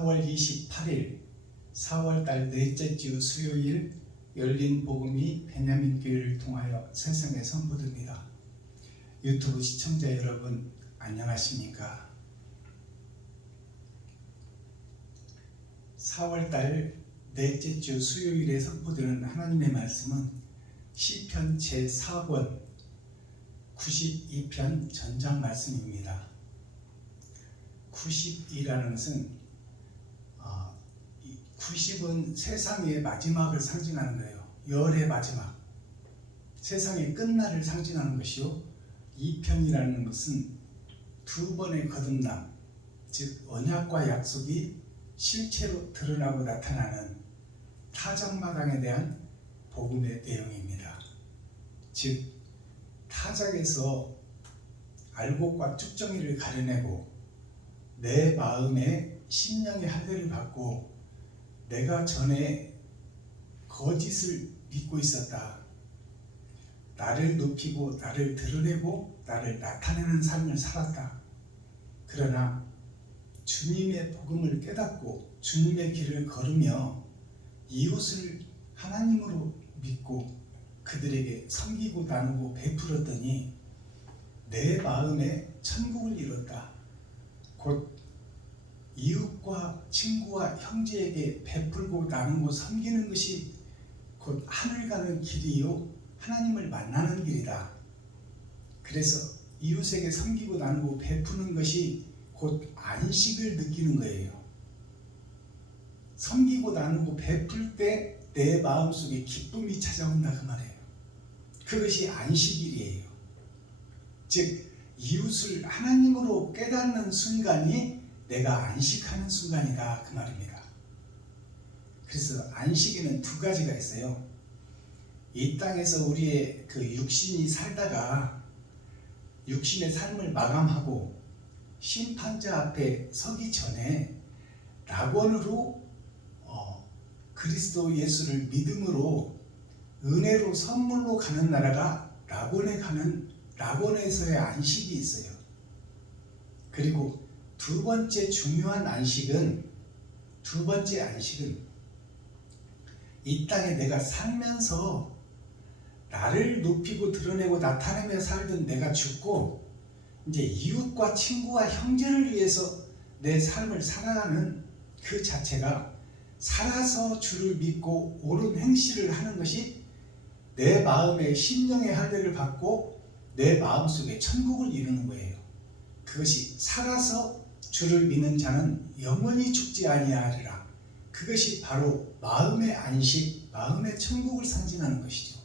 4월 28일 4월달 넷째 주 수요일 열린 복음이 베냐민 교회를 통하여 세상에 선포됩니다. 유튜브 시청자 여러분 안녕하십니까? 4월달 넷째 주 수요일에 선포되는 하나님의 말씀은 시편 제4권 92편 전장 말씀입니다. 90이라는 것은 90은 세상의 마지막을 상징하는 거예요. 열의 마지막, 세상의 끝날을 상징하는 것이요, 2편이라는 것은 두 번의 거듭남, 즉 언약과 약속이 실체로 드러나고 나타나는 타작마당에 대한 복음의 내용입니다. 즉 타작에서 알곡과 쭉정이를 가려내고 내 마음에 심령의 할례를 받고 내가 전에 거짓을 믿고 있었다, 나를 높이고 나를 드러내고 나를 나타내는 삶을 살았다. 그러나 주님의 복음을 깨닫고 주님의 길을 걸으며 이웃을 하나님으로 믿고 그들에게 섬기고 나누고 베풀었더니 내 마음에 천국을 이뤘다. 곧 이웃과 친구와 형제에게 베풀고 나누고 섬기는 것이 곧 하늘 가는 길이요, 하나님을 만나는 길이다. 그래서 이웃에게 섬기고 나누고 베푸는 것이 곧 안식을 느끼는 거예요. 섬기고 나누고 베풀 때 내 마음속에 기쁨이 찾아온다 그 말이에요. 그것이 안식일이에요. 즉 이웃을 하나님으로 깨닫는 순간이 내가 안식하는 순간이다 그 말입니다. 그래서 안식에는 두 가지가 있어요. 이 땅에서 우리의 그 육신이 살다가 육신의 삶을 마감하고 심판자 앞에 서기 전에 낙원으로 그리스도 예수를 믿음으로 은혜로 선물로 가는 나라가 낙원에서의 안식이 있어요. 그리고 두 번째 안식은 이 땅에 내가 살면서 나를 높이고 드러내고 나타내며 살던 내가 죽고 이제 이웃과 친구와 형제를 위해서 내 삶을 살아가는 그 자체가 살아서 주를 믿고 옳은 행실을 하는 것이 내 마음의 심령의 할례를 받고 내 마음속에 천국을 이루는 거예요. 그것이 살아서 주를 믿는 자는 영원히 죽지 아니하리라. 그것이 바로 마음의 안식, 마음의 천국을 상징하는 것이죠.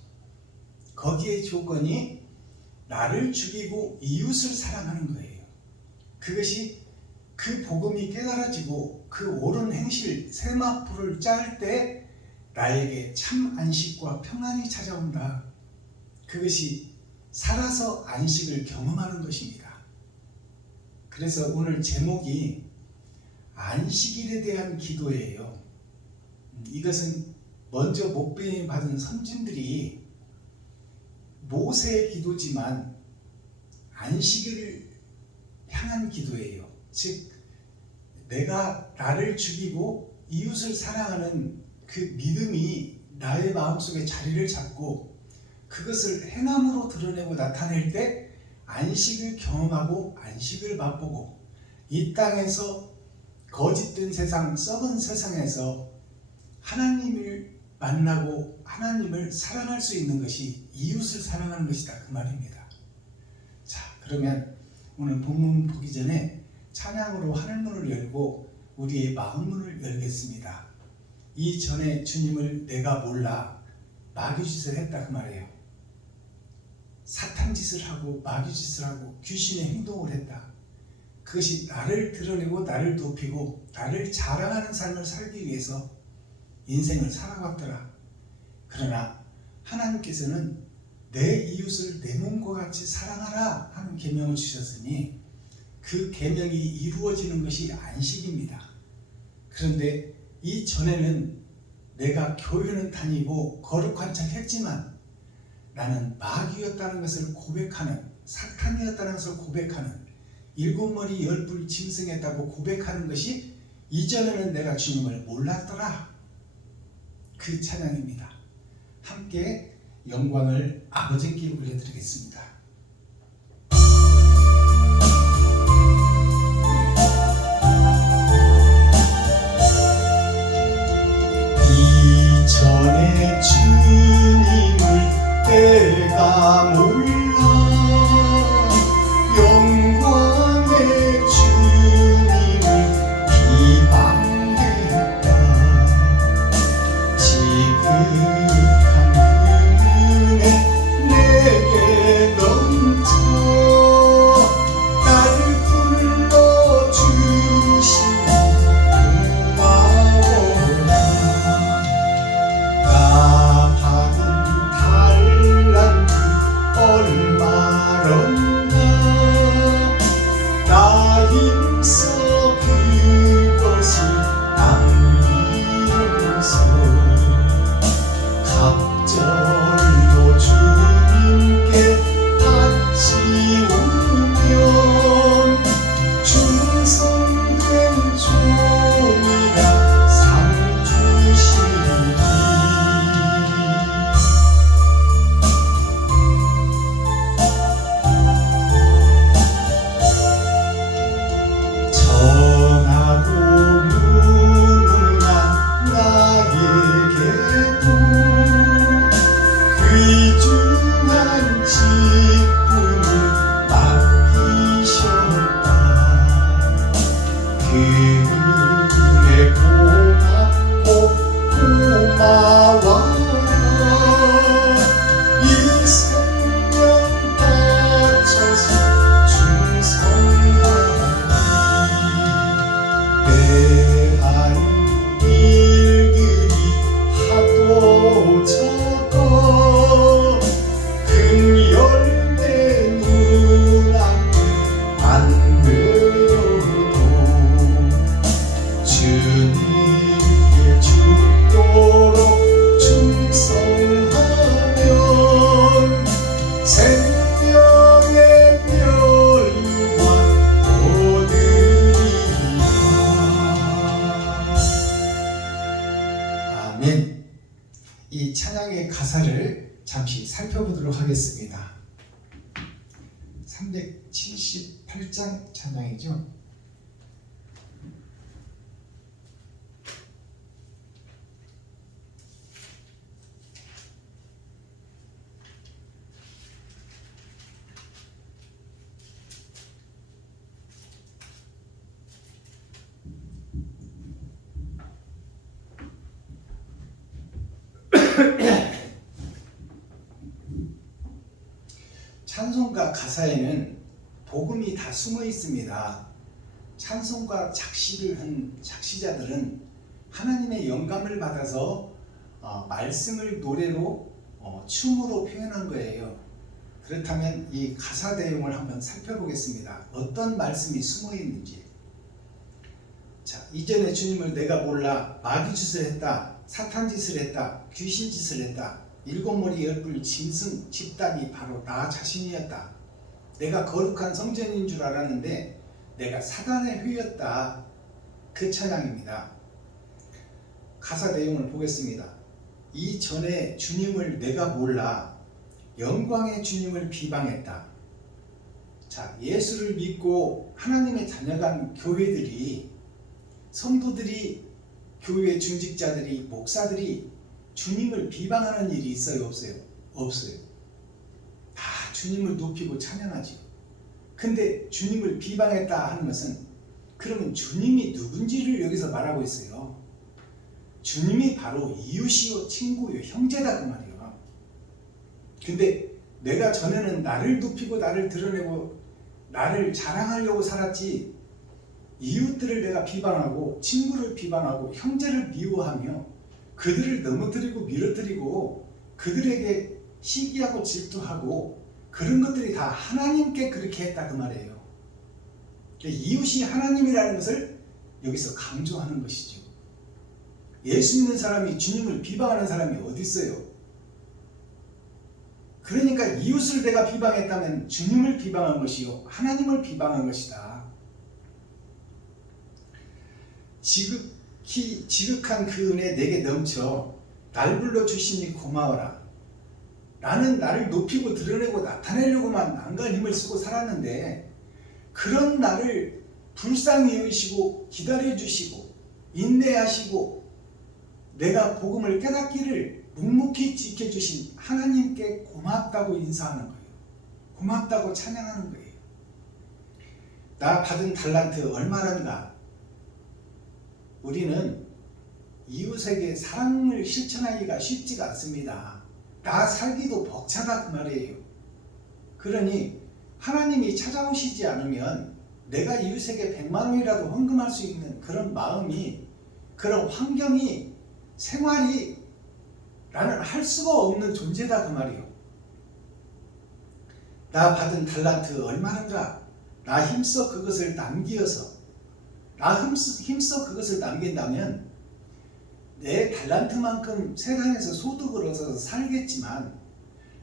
거기에 조건이 나를 죽이고 이웃을 사랑하는 거예요. 그것이 그 복음이 깨달아지고 그 옳은 행실, 세마포를 짤 때 나에게 참 안식과 평안이 찾아온다. 그것이 살아서 안식을 경험하는 것입니다. 그래서 오늘 제목이 안식일에 대한 기도예요. 이것은 먼저 목배임 받은 선진들이 모세의 기도지만 안식일을 향한 기도예요. 즉 내가 나를 죽이고 이웃을 사랑하는 그 믿음이 나의 마음속에 자리를 잡고 그것을 행함으로 드러내고 나타낼 때 안식을 경험하고 안식을 맛보고 이 땅에서 거짓된 세상, 썩은 세상에서 하나님을 만나고 하나님을 사랑할 수 있는 것이 이웃을 사랑하는 것이다 그 말입니다. 자, 그러면 오늘 본문 보기 전에 찬양으로 하늘문을 열고 우리의 마음문을 열겠습니다. 이전에 주님을 내가 몰라 마귀짓을 했다 그 말이에요. 사탄짓을 하고 마귀짓을 하고 귀신의 행동을 했다. 그것이 나를 드러내고 나를 높이고 나를 자랑하는 삶을 살기 위해서 인생을 살아왔더라. 그러나 하나님께서는 내 이웃을 내 몸과 같이 사랑하라 하는 계명을 주셨으니 그 계명이 이루어지는 것이 안식입니다. 그런데 이전에는 내가 교회는 다니고 거룩한 척 했지만 나는 마귀였다는 것을 고백하는, 사탄이었다는 것을 고백하는, 일곱 머리 열불 짐승했다고 고백하는 것이 이전에는 내가 주님을 몰랐더라. 그 찬양입니다. 함께 영광을 아버지께 올려드리겠습니다. 이전에 주님을 내가 몰라 영광의 주님을 비방했다. 지극한 은혜 내게 넘쳐 나를 불러주시니 고마워라. 나 받은 달란트 얼마런가 나 힘써 그것을 남기면서 갑절로 주님께 바치우면 충성된 종이라 상 주시리. 전하고 무능한 나에게도 귀중한 직분을 맡기셨다. 그 은혜 고맙고 고마워라. 이 생명 바쳐서 충성하리. 대하는 일들이 하도 적어 큰 열매 눈앞에 안 보여도 주님께 죽도록 충성하면 생명의 멸관 얻으리라. 아멘. 이 찬양의 가사를 잠시 살펴보도록 하겠습니다. 378장 찬양이죠. 찬송가 가사에는 복음이 다 숨어 있습니다. 찬송가 작시를 한 작시자들은 하나님의 영감을 받아서 말씀을 노래로 춤으로 표현한 거예요. 그렇다면 이 가사 내용을 한번 살펴보겠습니다. 어떤 말씀이 숨어 있는지. 자, 이전에 주님을 내가 몰라 마귀 짓을 했다, 사탄 짓을 했다, 귀신 짓을 했다. 일곱 머리 열불 짐승 집단이 바로 나 자신이었다. 내가 거룩한 성전인 줄 알았는데 내가 사단의 휘였다. 그 찬양입니다. 가사 내용을 보겠습니다. 이전에 주님을 내가 몰라 영광의 주님을 비방했다. 자, 예수를 믿고 하나님의 자녀간 교회들이, 성도들이, 교회 중직자들이, 목사들이 주님을 비방하는 일이 있어요, 없어요? 없어요. 다 주님을 높이고 찬양하죠. 근데 주님을 비방했다 하는 것은, 그러면 주님이 누군지를 여기서 말하고 있어요. 주님이 바로 이웃이요 친구요 형제다 그 말이에요. 근데 내가 전에는 나를 높이고 나를 드러내고 나를 자랑하려고 살았지, 이웃들을 내가 비방하고 친구를 비방하고 형제를 미워하며 그들을 넘어뜨리고 밀어뜨리고 그들에게 시기하고 질투하고 그런 것들이 다 하나님께 그렇게 했다 그 말이에요. 이웃이 하나님이라는 것을 여기서 강조하는 것이죠. 예수 믿는 사람이 주님을 비방하는 사람이 어디 있어요? 그러니까 이웃을 내가 비방했다면 주님을 비방한 것이요 하나님을 비방한 것이다. 지극한 그 은혜 내게 넘쳐 날 불러주시니 고마워라. 나는 나를 높이고 드러내고 나타내려고만 안간 힘을 쓰고 살았는데 그런 나를 불쌍히 여기시고 기다려주시고 인내하시고 내가 복음을 깨닫기를 묵묵히 지켜주신 하나님께 고맙다고 인사하는 거예요. 고맙다고 찬양하는 거예요. 나 받은 달란트 얼마란가? 우리는 이웃에게 사랑을 실천하기가 쉽지가 않습니다. 나 살기도 벅차다 그 말이에요. 그러니 하나님이 찾아오시지 않으면 내가 이웃에게 100만 원이라도 헌금할 수 있는 그런 마음이, 그런 환경이, 생활이 나는 할 수가 없는 존재다 그 말이에요. 나 받은 달란트 얼마인가? 나 힘써 그것을 남기어서, 나 힘써 그것을 남긴다면 내 달란트만큼 세상에서 소득을 얻어서 살겠지만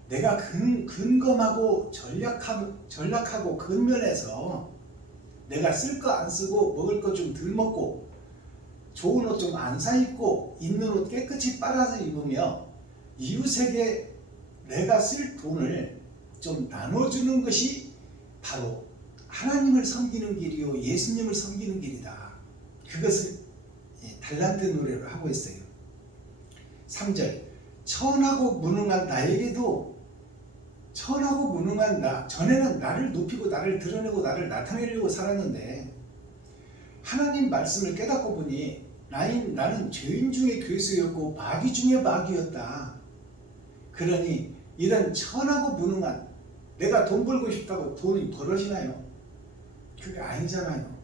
내가 근검하고 전략하고 근면에서 내가 쓸 거 안 쓰고 먹을 거 좀 덜 먹고 좋은 옷 좀 안 사 입고 있는 옷 깨끗이 빨아서 입으며 이웃에게 내가 쓸 돈을 좀 나눠주는 것이 바로 하나님을 섬기는 길이요 예수님을 섬기는 길이다. 그것을 달란트 노래로 하고 있어요. 3절 천하고 무능한 나에게도, 천하고 무능한 나, 전에는 나를 높이고 나를 드러내고 나를 나타내려고 살았는데 하나님 말씀을 깨닫고 보니 나는 죄인 중에 괴수였고 마귀 중에 마귀였다. 그러니 이런 천하고 무능한, 내가 돈 벌고 싶다고 돈이 벌어지나요? 그게 아니잖아요.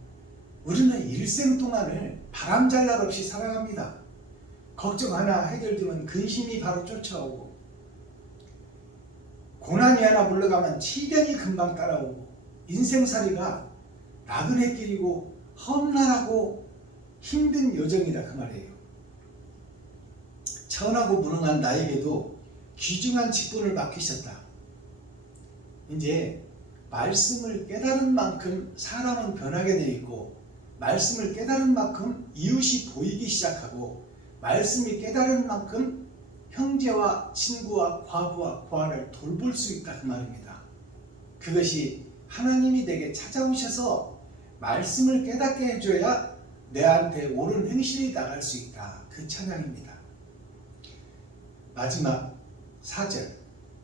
우리는 일생 동안을 바람잘날 없이 살아갑니다. 걱정 하나 해결되면 근심이 바로 쫓아오고, 고난이 하나 물러가면 치견이 금방 따라오고, 인생살이가 나그네 길이고 험난하고 힘든 여정이다 그 말이에요. 천하고 무능한 나에게도 귀중한 직분을 맡기셨다. 이제 말씀을 깨달은 만큼 사람은 변하게 되어 있고, 말씀을 깨달은 만큼 이웃이 보이기 시작하고, 말씀이 깨달은 만큼 형제와 친구와 과부와 고아를 돌볼 수 있다 그 말입니다. 그것이 하나님이 내게 찾아오셔서 말씀을 깨닫게 해줘야 내한테 옳은 행실이 나갈 수 있다. 그 찬양입니다. 마지막 4절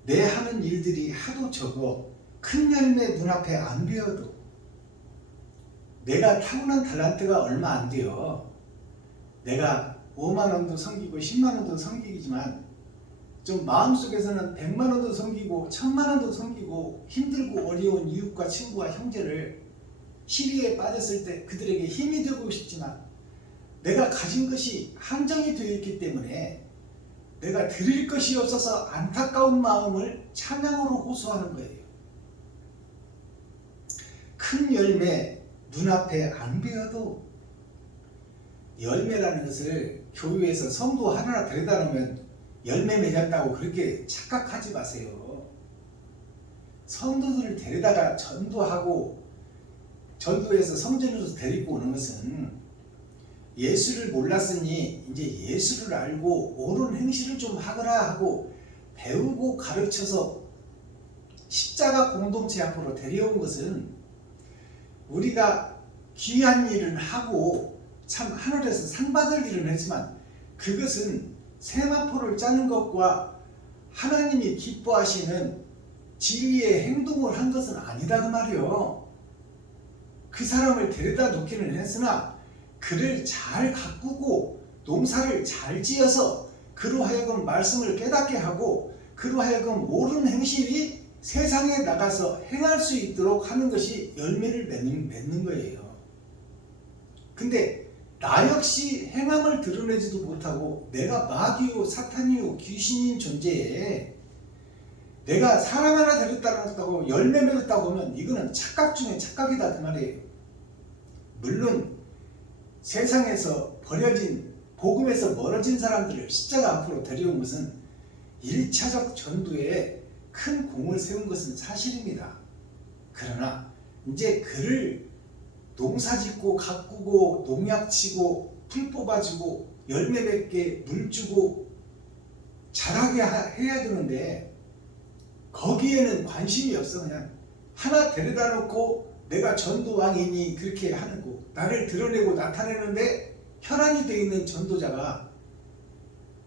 내 하는 일들이 하도 적어 큰 열매 눈앞에 안 보여도, 내가 타고난 달란트가 얼마 안 돼요. 내가 5만 원도 섬기고 10만 원도 섬기지만 좀 마음속에서는 100만 원도 섬기고 1000만 원도 섬기고 힘들고 어려운 이웃과 친구와 형제를 시리에 빠졌을 때 그들에게 힘이 되고 싶지만 내가 가진 것이 한정이 되어 있기 때문에 내가 드릴 것이 없어서 안타까운 마음을 찬양으로 호소하는 거예요. 큰 열매 눈앞에 안 보여도, 열매라는 것을 교회에서 성도 하나 데려다 놓으면 열매 맺었다고 그렇게 착각하지 마세요. 성도들을 데려다가 전도해서 성전으로 데리고 오는 것은 예수를 몰랐으니 이제 예수를 알고 옳은 행실을 좀 하거라 하고 배우고 가르쳐서 십자가 공동체 앞으로 데려온 것은 우리가 귀한 일은 하고 참 하늘에서 상 받을 일은 했지만 그것은 세마포를 짜는 것과 하나님이 기뻐하시는 진리의 행동을 한 것은 아니다 그 말이요. 그 사람을 데려다 놓기는 했으나 그를 잘 가꾸고 농사를 잘 지어서 그로 하여금 말씀을 깨닫게 하고 그로 하여금 옳은 행실이 세상에 나가서 행할 수 있도록 하는 것이 열매를 맺는 거예요. 근데 나 역시 행함을 드러내지도 못하고 내가 마귀요 사탄이요 귀신인 존재에 내가 사람 하나 데렸다고 열매 맺었다고 하면 이거는 착각 중에 착각이다 그 말이에요. 물론 세상에서 버려진, 복음에서 멀어진 사람들을 십자가 앞으로 데려온 것은 1차적 전도에 큰 공을 세운 것은 사실입니다. 그러나 이제 그를 농사짓고 가꾸고 농약치고 풀 뽑아주고 열매 맺게 물 주고 자라게 해야 되는데 거기에는 관심이 없어. 그냥 하나 데려다 놓고 내가 전도왕이니 그렇게 하는 거, 나를 드러내고 나타내는데 혈안이 되어 있는 전도자가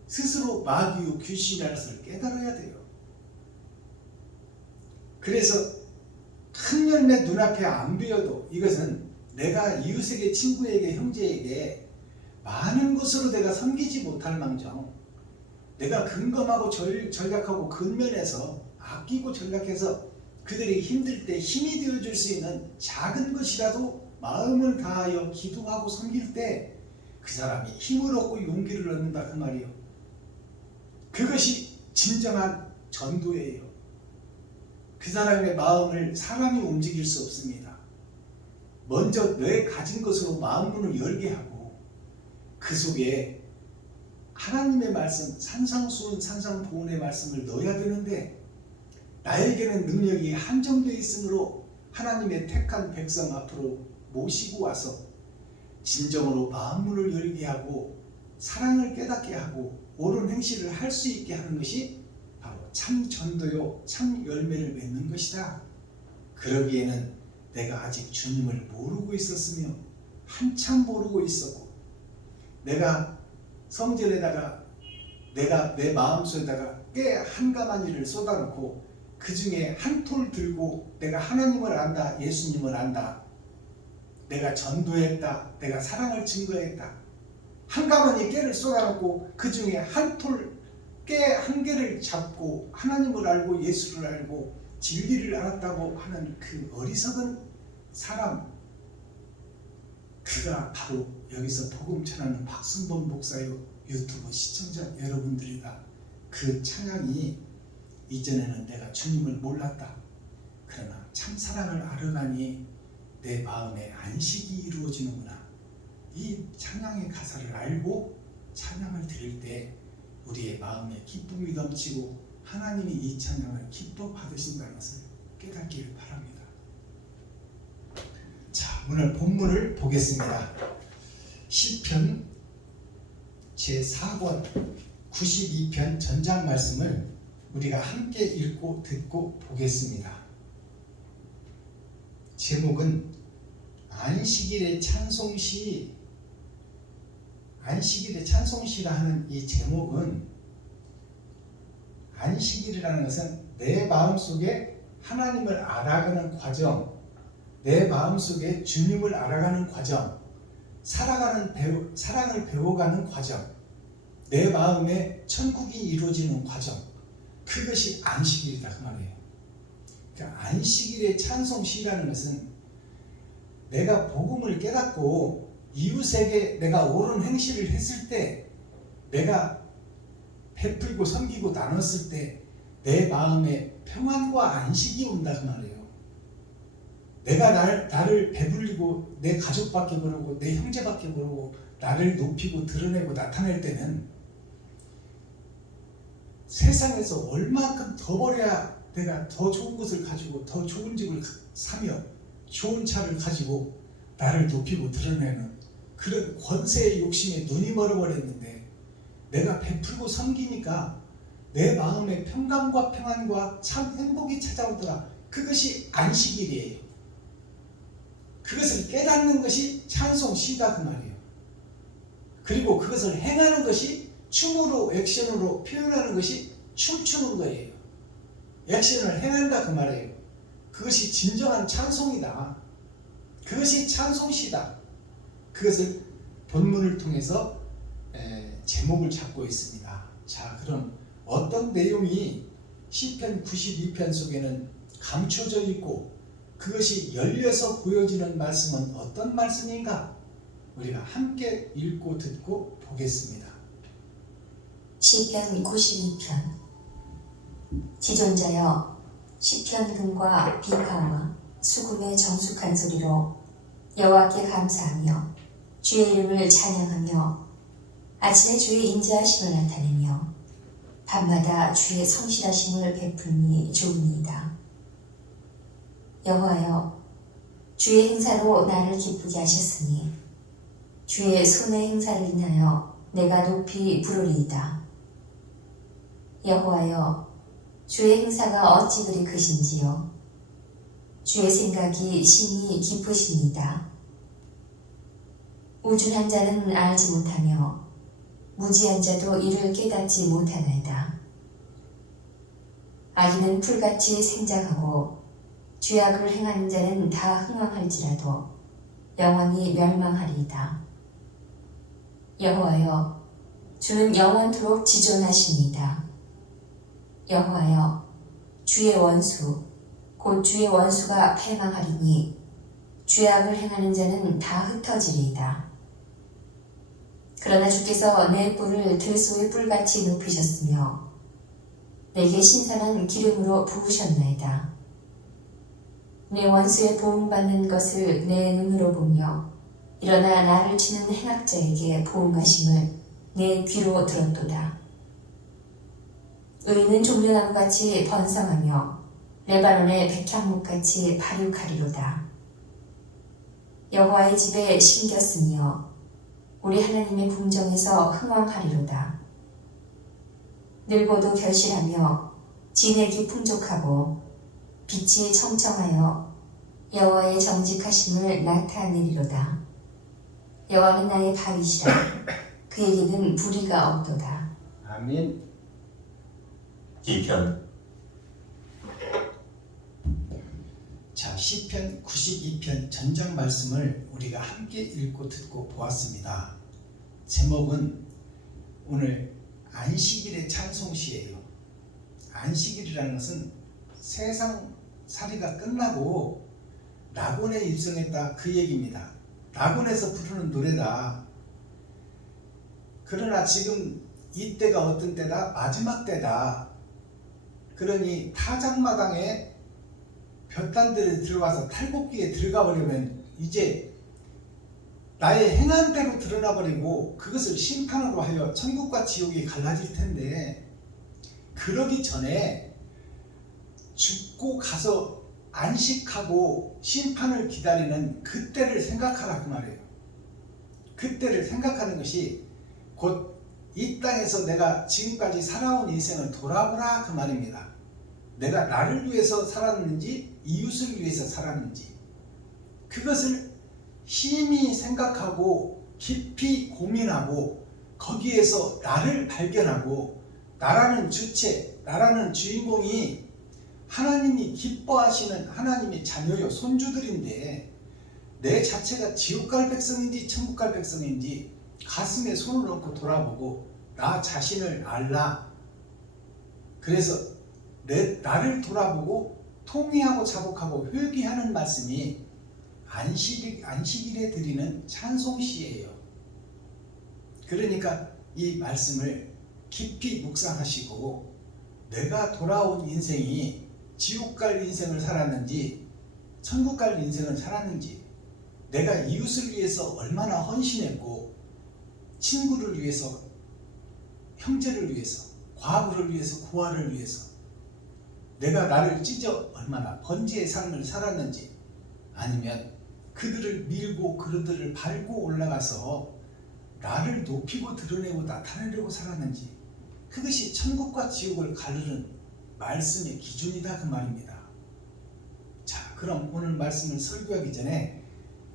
스스로 마귀요 귀신이라는 것을 깨달아야 돼요. 그래서 큰 열매 눈앞에 안 보여도 이것은 내가 이웃에게, 친구에게, 형제에게 많은 것으로 내가 섬기지 못할 망정, 내가 근검하고 전략하고 근면해서 아끼고 전략해서 그들이 힘들 때 힘이 되어줄 수 있는 작은 것이라도 마음을 다하여 기도하고 섬길 때 그 사람이 힘을 얻고 용기를 얻는다 그 말이에요. 그것이 진정한 전도예요. 그 사람의 마음을 사람이 움직일 수 없습니다. 먼저 내 가진 것으로 마음문을 열게 하고 그 속에 하나님의 말씀, 산상수훈, 산상보훈의 말씀을 넣어야 되는데 나에게는 능력이 한정되어 있으므로 하나님의 택한 백성 앞으로 모시고 와서 진정으로 마음문을 열게 하고 사랑을 깨닫게 하고 옳은 행실을 할 수 있게 하는 것이 바로 참 전도요, 참 열매를 맺는 것이다. 그러기에는 내가 아직 주님을 모르고 있었으며 한참 모르고 있었고 내가 성전에다가 내가 내 마음속에다가 꽤 한가만 일을 쏟아놓고 그 중에 한 톨 들고 내가 하나님을 안다, 예수님을 안다, 내가 전도했다, 내가 사랑을 증거했다, 한가마니 깨를 쏟아놓고 그 중에 한 톨 깨 한 개를 잡고 하나님을 알고 예수를 알고 진리를 알았다고 하는 그 어리석은 사람, 그가 바로 여기서 복음 전하는 박순범 목사요 유튜브 시청자 여러분들이다. 그 찬양이 이전에는 내가 주님을 몰랐다, 그러나 참 사랑을 알아가니 내 마음에 안식이 이루어지는구나, 이 찬양의 가사를 알고 찬양을 드릴 때 우리의 마음에 기쁨이 넘치고 하나님이 이 찬양을 기뻐 받으신다는 것을 깨닫기를 바랍니다. 자, 오늘 본문을 보겠습니다. 시편 제4권 92편 전장 말씀을 우리가 함께 읽고 듣고 보겠습니다. 제목은 안식일의 찬송시, 안식일의 찬송시라 하는 이 제목은, 안식일이라는 것은 내 마음속에 하나님을 알아가는 과정, 내 마음속에 주님을 알아가는 과정, 사랑을 배워가는 과정, 내 마음에 천국이 이루어지는 과정, 그것이 안식일이다 그 말이에요. 그러니까 안식일의 찬송시라는 것은 내가 복음을 깨닫고 이웃에게 내가 옳은 행실을 했을 때, 내가 베풀고 섬기고 나눴을 때 내 마음에 평안과 안식이 온다 그 말이에요. 내가 나를 배불리고 내 가족밖에 모르고 내 형제밖에 모르고 나를 높이고 드러내고 나타낼 때는 세상에서 얼마큼 더 벌어야 내가 더 좋은 것을 가지고 더 좋은 집을 사며 좋은 차를 가지고 나를 높이고 드러내는 그런 권세의 욕심에 눈이 멀어버렸는데, 내가 베풀고 섬기니까 내 마음에 평강과 평안과 참 행복이 찾아오더라. 그것이 안식일이에요. 그것을 깨닫는 것이 찬송시다 그 말이에요. 그리고 그것을 행하는 것이 춤으로, 액션으로 표현하는 것이 춤추는 거예요. 액션을 행한다 그 말이에요. 그것이 진정한 찬송이다. 그것이 찬송시다. 그것을 본문을 통해서 제목을 잡고 있습니다. 자, 그럼 어떤 내용이 시편 92편 속에는 감춰져 있고 그것이 열려서 보여지는 말씀은 어떤 말씀인가? 우리가 함께 읽고 듣고 보겠습니다. 시편 92편. 지존자여, 시편금과 비파와 수금의 정숙한 소리로 여호와께 감사하며 주의 이름을 찬양하며 아침에 주의 인자하심을 나타내며 밤마다 주의 성실하심을 베풀니 좋으니이다. 여호와여, 주의 행사로 나를 기쁘게 하셨으니 주의 손의 행사를 인하여 내가 높이 부르리이다. 여호와여, 주의 행사가 어찌 그리 크신지요. 주의 생각이 심히 깊으십니다. 우준한 자는 알지 못하며 무지한 자도 이를 깨닫지 못하나이다. 악인은 풀같이 생장하고 죄악을 행하는 자는 다 흥왕할지라도 영원히 멸망하리이다. 여호와여, 주는 영원토록 지존하십니다. 여호와여, 주의 원수 곧 주의 원수가 패망하리니 죄악을 행하는 자는 다 흩어지리이다. 그러나 주께서 내 뿔을 들소의 뿔같이 높이셨으며 내게 신선한 기름으로 부으셨나이다. 내 원수의 보응받는 것을 내 눈으로 보며 일어나 나를 치는 행악자에게 보응하심을 내 귀로 들었도다. 의인은 종려나무같이 번성하며 레바논의 백향목같이 발육하리로다. 여호와의 집에 심겼으며 우리 하나님의 궁정에서 흥왕하리로다. 늙어도 결실하며 진액이 풍족하고 빛이 청청하여 여호와의 정직하심을 나타내리로다. 여호와는 나의 바위시라. 그에게는 불의가 없도다. 아멘. 시편. 자, 시편 92편 전장 말씀을 우리가 함께 읽고 듣고 보았습니다. 제목은 오늘 안식일의 찬송시예요. 안식일이라는 것은 세상 살이가 끝나고 낙원에 입성했다, 그 얘기입니다. 낙원에서 부르는 노래다. 그러나 지금 이때가 어떤 때다? 마지막 때다. 그러니 타작마당에 볕단들에 들어가서 탈곡기에 들어가 버리면 이제 나의 행한 대로 드러나 버리고 그것을 심판으로 하여 천국과 지옥이 갈라질 텐데, 그러기 전에 죽고 가서 안식하고 심판을 기다리는 그때를 생각하라, 그 말이에요. 그때를 생각하는 것이 곧 이 땅에서 내가 지금까지 살아온 인생을 돌아보라, 그 말입니다. 내가 나를 위해서 살았는지 이웃을 위해서 살았는지 그것을 심히 생각하고 깊이 고민하고 거기에서 나를 발견하고 나라는 주체, 나라는 주인공이 하나님이 기뻐하시는 하나님의 자녀요, 손주들인데 내 자체가 지옥 갈 백성인지 천국 갈 백성인지 가슴에 손을 얹고 돌아보고 나 자신을 알라. 그래서 나를 돌아보고 통회하고 자복하고 회개하는 말씀이 안식일에 드리는 찬송시예요. 그러니까 이 말씀을 깊이 묵상하시고 내가 돌아온 인생이 지옥 갈 인생을 살았는지 천국 갈 인생을 살았는지, 내가 이웃을 위해서 얼마나 헌신했고 친구를 위해서, 형제를 위해서, 과부를 위해서, 고아를 위해서 내가 나를 찢어 얼마나 번제의 삶을 살았는지, 아니면 그들을 밀고 그들을 밟고 올라가서 나를 높이고 드러내고 나타내려고 살았는지, 그것이 천국과 지옥을 가르는 말씀의 기준이다, 그 말입니다. 자, 그럼 오늘 말씀을 설교하기 전에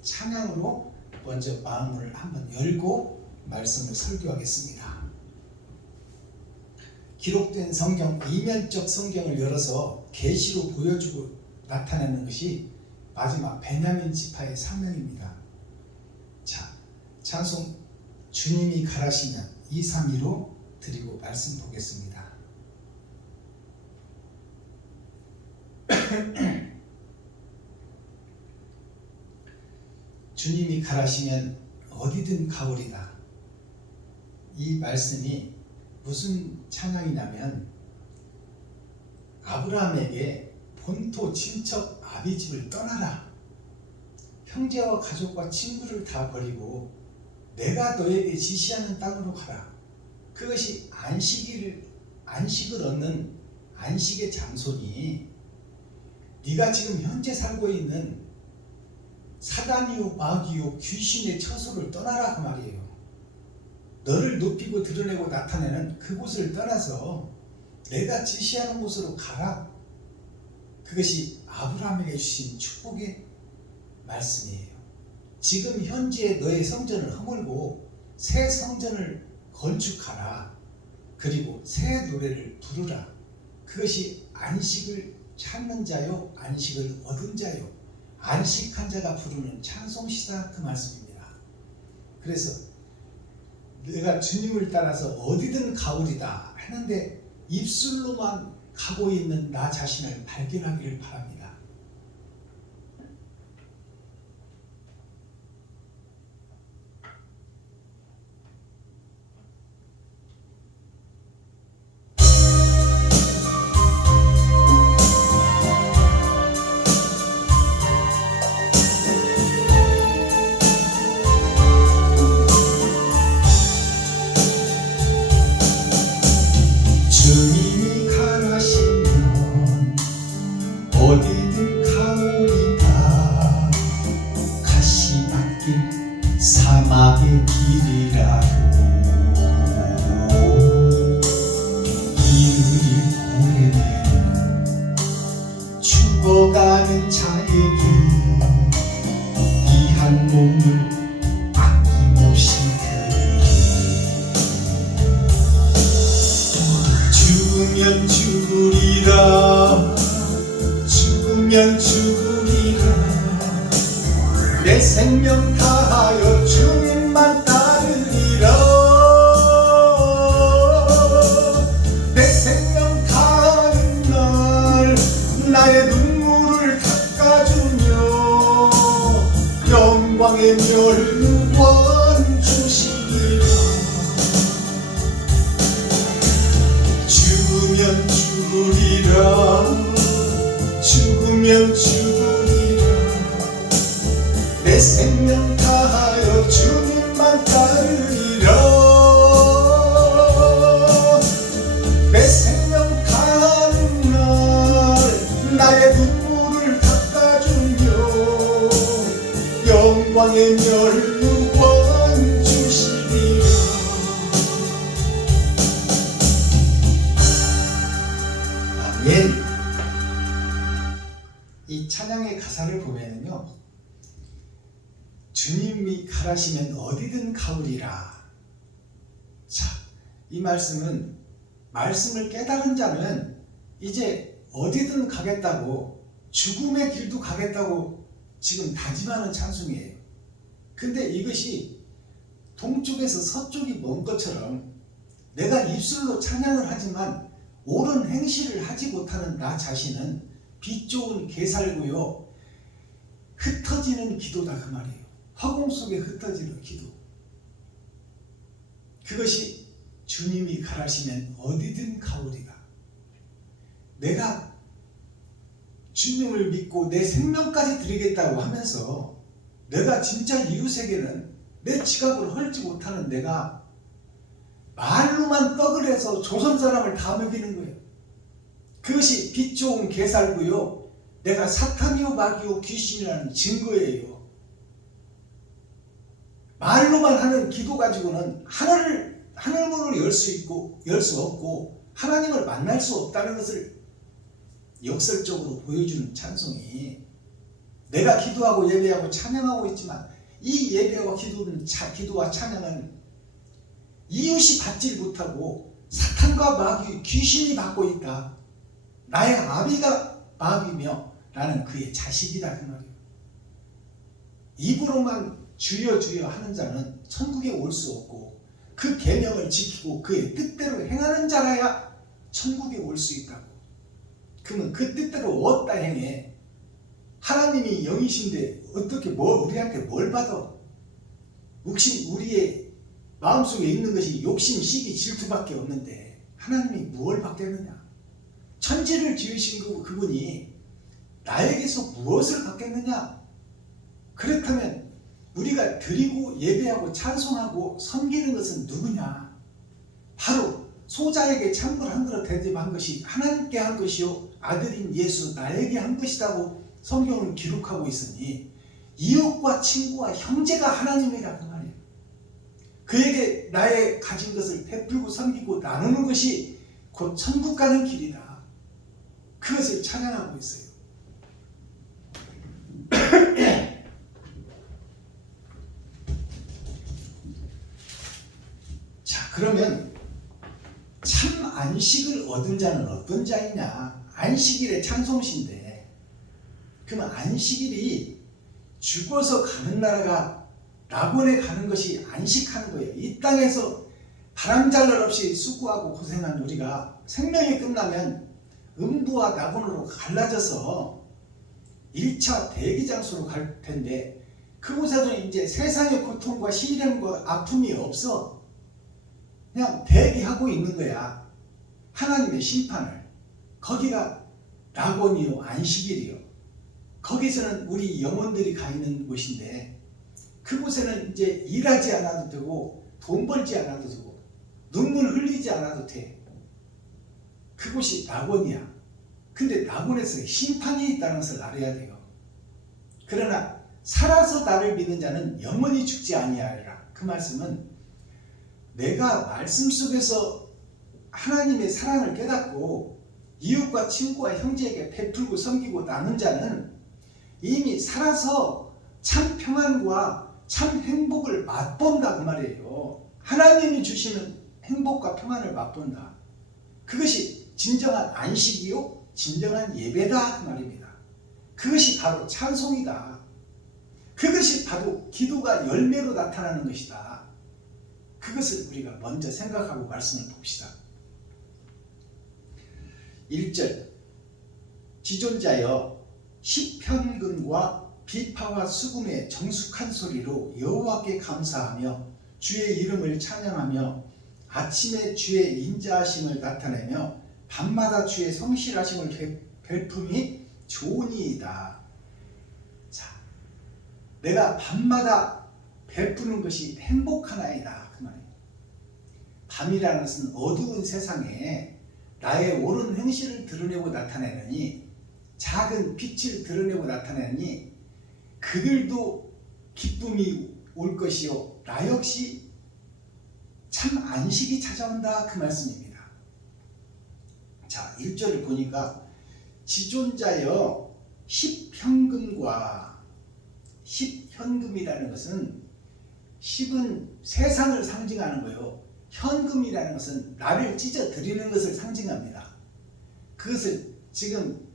찬양으로 먼저 마음을 한번 열고 말씀을 설교하겠습니다. 기록된 성경, 이면적 성경을 열어서 계시로 보여주고 나타내는 것이 마지막 베냐민 지파의 사명입니다. 자, 찬송 주님이 가라시면 2, 3, 2로 드리고 말씀 보겠습니다. 주님이 가라시면 어디든 가오리다. 이 말씀이 무슨 찬양이냐면 아브라함에게 본토 친척 아비집을 떠나라. 형제와 가족과 친구를 다 버리고 내가 너에게 지시하는 땅으로 가라. 그것이 안식을 얻는 안식의 장소니 네가 지금 현재 살고 있는 사단이요 마귀요 귀신의 처소를 떠나라 그 말이에요. 너를 높이고 드러내고 나타내는 그곳을 떠나서 내가 지시하는 곳으로 가라. 그것이 아브라함에게 주신 축복의 말씀이에요. 지금 현재 너의 성전을 허물고 새 성전을 건축하라. 그리고 새 노래를 부르라. 그것이 안식을 찾는 자요 안식을 얻은 자요 안식한 자가 부르는 찬송시다 그 말씀입니다. 그래서 내가 주님을 따라서 어디든 가오리다 했는데 입술로만 가고 있는 나 자신을 발견하기를 바랍니다. 주님이 가라시면 어디든 가오리다. 가시밭길 사막의 길이라도 이르리 고레는 죽어가는 자에게 이 한 몸을 아낌없이 죽으면 죽으리라. 죽으면 죽으리라. 내 생명 다하여 주님만 따르리라. 내 생명 다하는 날 나의 눈물을 닦아주며 영광의 멸관 주시리라. 죽으면 죽으리라. 죽으면 죽으리라. 내 생명 다하여 주님만 따르리라. 내 생명 다하는 날 나의 눈물을 닦아주며 영광의 멸관 주시리라. 아멘. 이 찬양의 가사를 보면요, 주님이 가라시면 어디든 가오리라. 자, 이 말씀은 말씀을 깨달은 자는 이제 어디든 가겠다고, 죽음의 길도 가겠다고 지금 다짐하는 찬송이에요. 근데 이것이 동쪽에서 서쪽이 먼 것처럼 내가 입술로 찬양을 하지만 옳은 행실을 하지 못하는 나 자신은 빛 좋은 개살구요 흩어지는 기도다 그 말이에요. 허공 속에 흩어지는 기도. 그것이 주님이 가라시면 어디든 가오리다. 내가 주님을 믿고 내 생명까지 드리겠다고 하면서 내가 진짜 이웃에게는 내 지갑을 헐지 못하는 내가 말로만 떡을 해서 조선 사람을 다 먹이는 거예요. 그것이 빛 좋은 개살구요 내가 사탄이요 마귀요 귀신이라는 증거예요. 말로만 하는 기도 가지고는 하늘문을 열 수 없고 하나님을 만날 수 없다는 것을 역설적으로 보여주는 찬송이, 내가 기도하고 예배하고 찬양하고 있지만 이 예배와 기도와 찬양은 이웃이 받지 못하고 사탄과 마귀 귀신이 받고 있다. 나의 아비가 마귀며 나는 그의 자식이다 그 말이에요. 입으로만 주여 주여 하는 자는 천국에 올 수 없고 그 계명을 지키고 그의 뜻대로 행하는 자라야 천국에 올 수 있다고. 그러면 그 뜻대로 어디다 행해? 하나님이 영이신데 어떻게 우리한테 뭘 받아? 혹시 우리의 마음속에 있는 것이 욕심, 시기, 질투밖에 없는데 하나님이 무엇을 받겠느냐? 천지를 지으신 그분이 나에게서 무엇을 받겠느냐? 그렇다면 우리가 드리고 예배하고 찬송하고 섬기는 것은 누구냐? 바로 소자에게 찬물 한 그릇 대접한 것이 하나님께 한 것이요 아들인 예수 나에게 한 것이라고 성경은 기록하고 있으니 이웃과 친구와 형제가 하나님이라 그 말이에요. 그에게 나의 가진 것을 베풀고 섬기고 나누는 것이 곧 천국 가는 길이다. 그것을 찬양하고 있어요. 자, 그러면 참 안식을 얻은 자는 어떤 자이냐? 안식일의 찬송시인데, 그러면 안식일이 죽어서 가는 나라가 낙원에 가는 것이 안식하는 거예요. 이 땅에서 바람잘날 없이 수고하고 고생한 우리가 생명이 끝나면 음부와 낙원으로 갈라져서 1차 대기장소로 갈 텐데, 그곳에서 이제 세상의 고통과 시련과 아픔이 없어. 그냥 대기하고 있는 거야. 하나님의 심판을. 거기가 낙원이요, 안식일이요. 거기서는 우리 영혼들이 가 있는 곳인데, 그곳에는 이제 일하지 않아도 되고 돈 벌지 않아도 되고 눈물 흘리지 않아도 돼. 그곳이 낙원이야. 근데 낙원에서 심판이 있다는 것을 알아야 돼요. 그러나 살아서 나를 믿는 자는 영원히 죽지 아니하리라. 그 말씀은 내가 말씀 속에서 하나님의 사랑을 깨닫고 이웃과 친구와 형제에게 베풀고 섬기고 나눈 자는 이미 살아서 참 평안과 참 행복을 맛본다 그 말이에요. 하나님이 주시는 행복과 평안을 맛본다. 그것이 진정한 안식이요, 진정한 예배다 그 말입니다. 그것이 바로 찬송이다. 그것이 바로 기도가 열매로 나타나는 것이다. 그것을 우리가 먼저 생각하고 말씀을 봅시다. 1절 지존자여 시편근과 비파와 수금의 정숙한 소리로 여호와께 감사하며 주의 이름을 찬양하며 아침에 주의 인자하심을 나타내며 밤마다 주의 성실하심을 베품이 좋으니이다. 자, 내가 밤마다 베푸는 것이 행복하나이다 그 말이에요. 밤이라는 것은 어두운 세상에 나의 옳은 행실을 드러내고 나타내느니, 작은 빛을 드러내고 나타내니 그들도 기쁨이 올 것이요 나 역시 참 안식이 찾아온다 그 말씀입니다. 자, 1절을 보니까 지존자여 십현금과, 십현금이라는 것은 십은 세상을 상징하는 거예요. 현금이라는 것은 나를 찢어 드리는 것을 상징합니다. 그것을 지금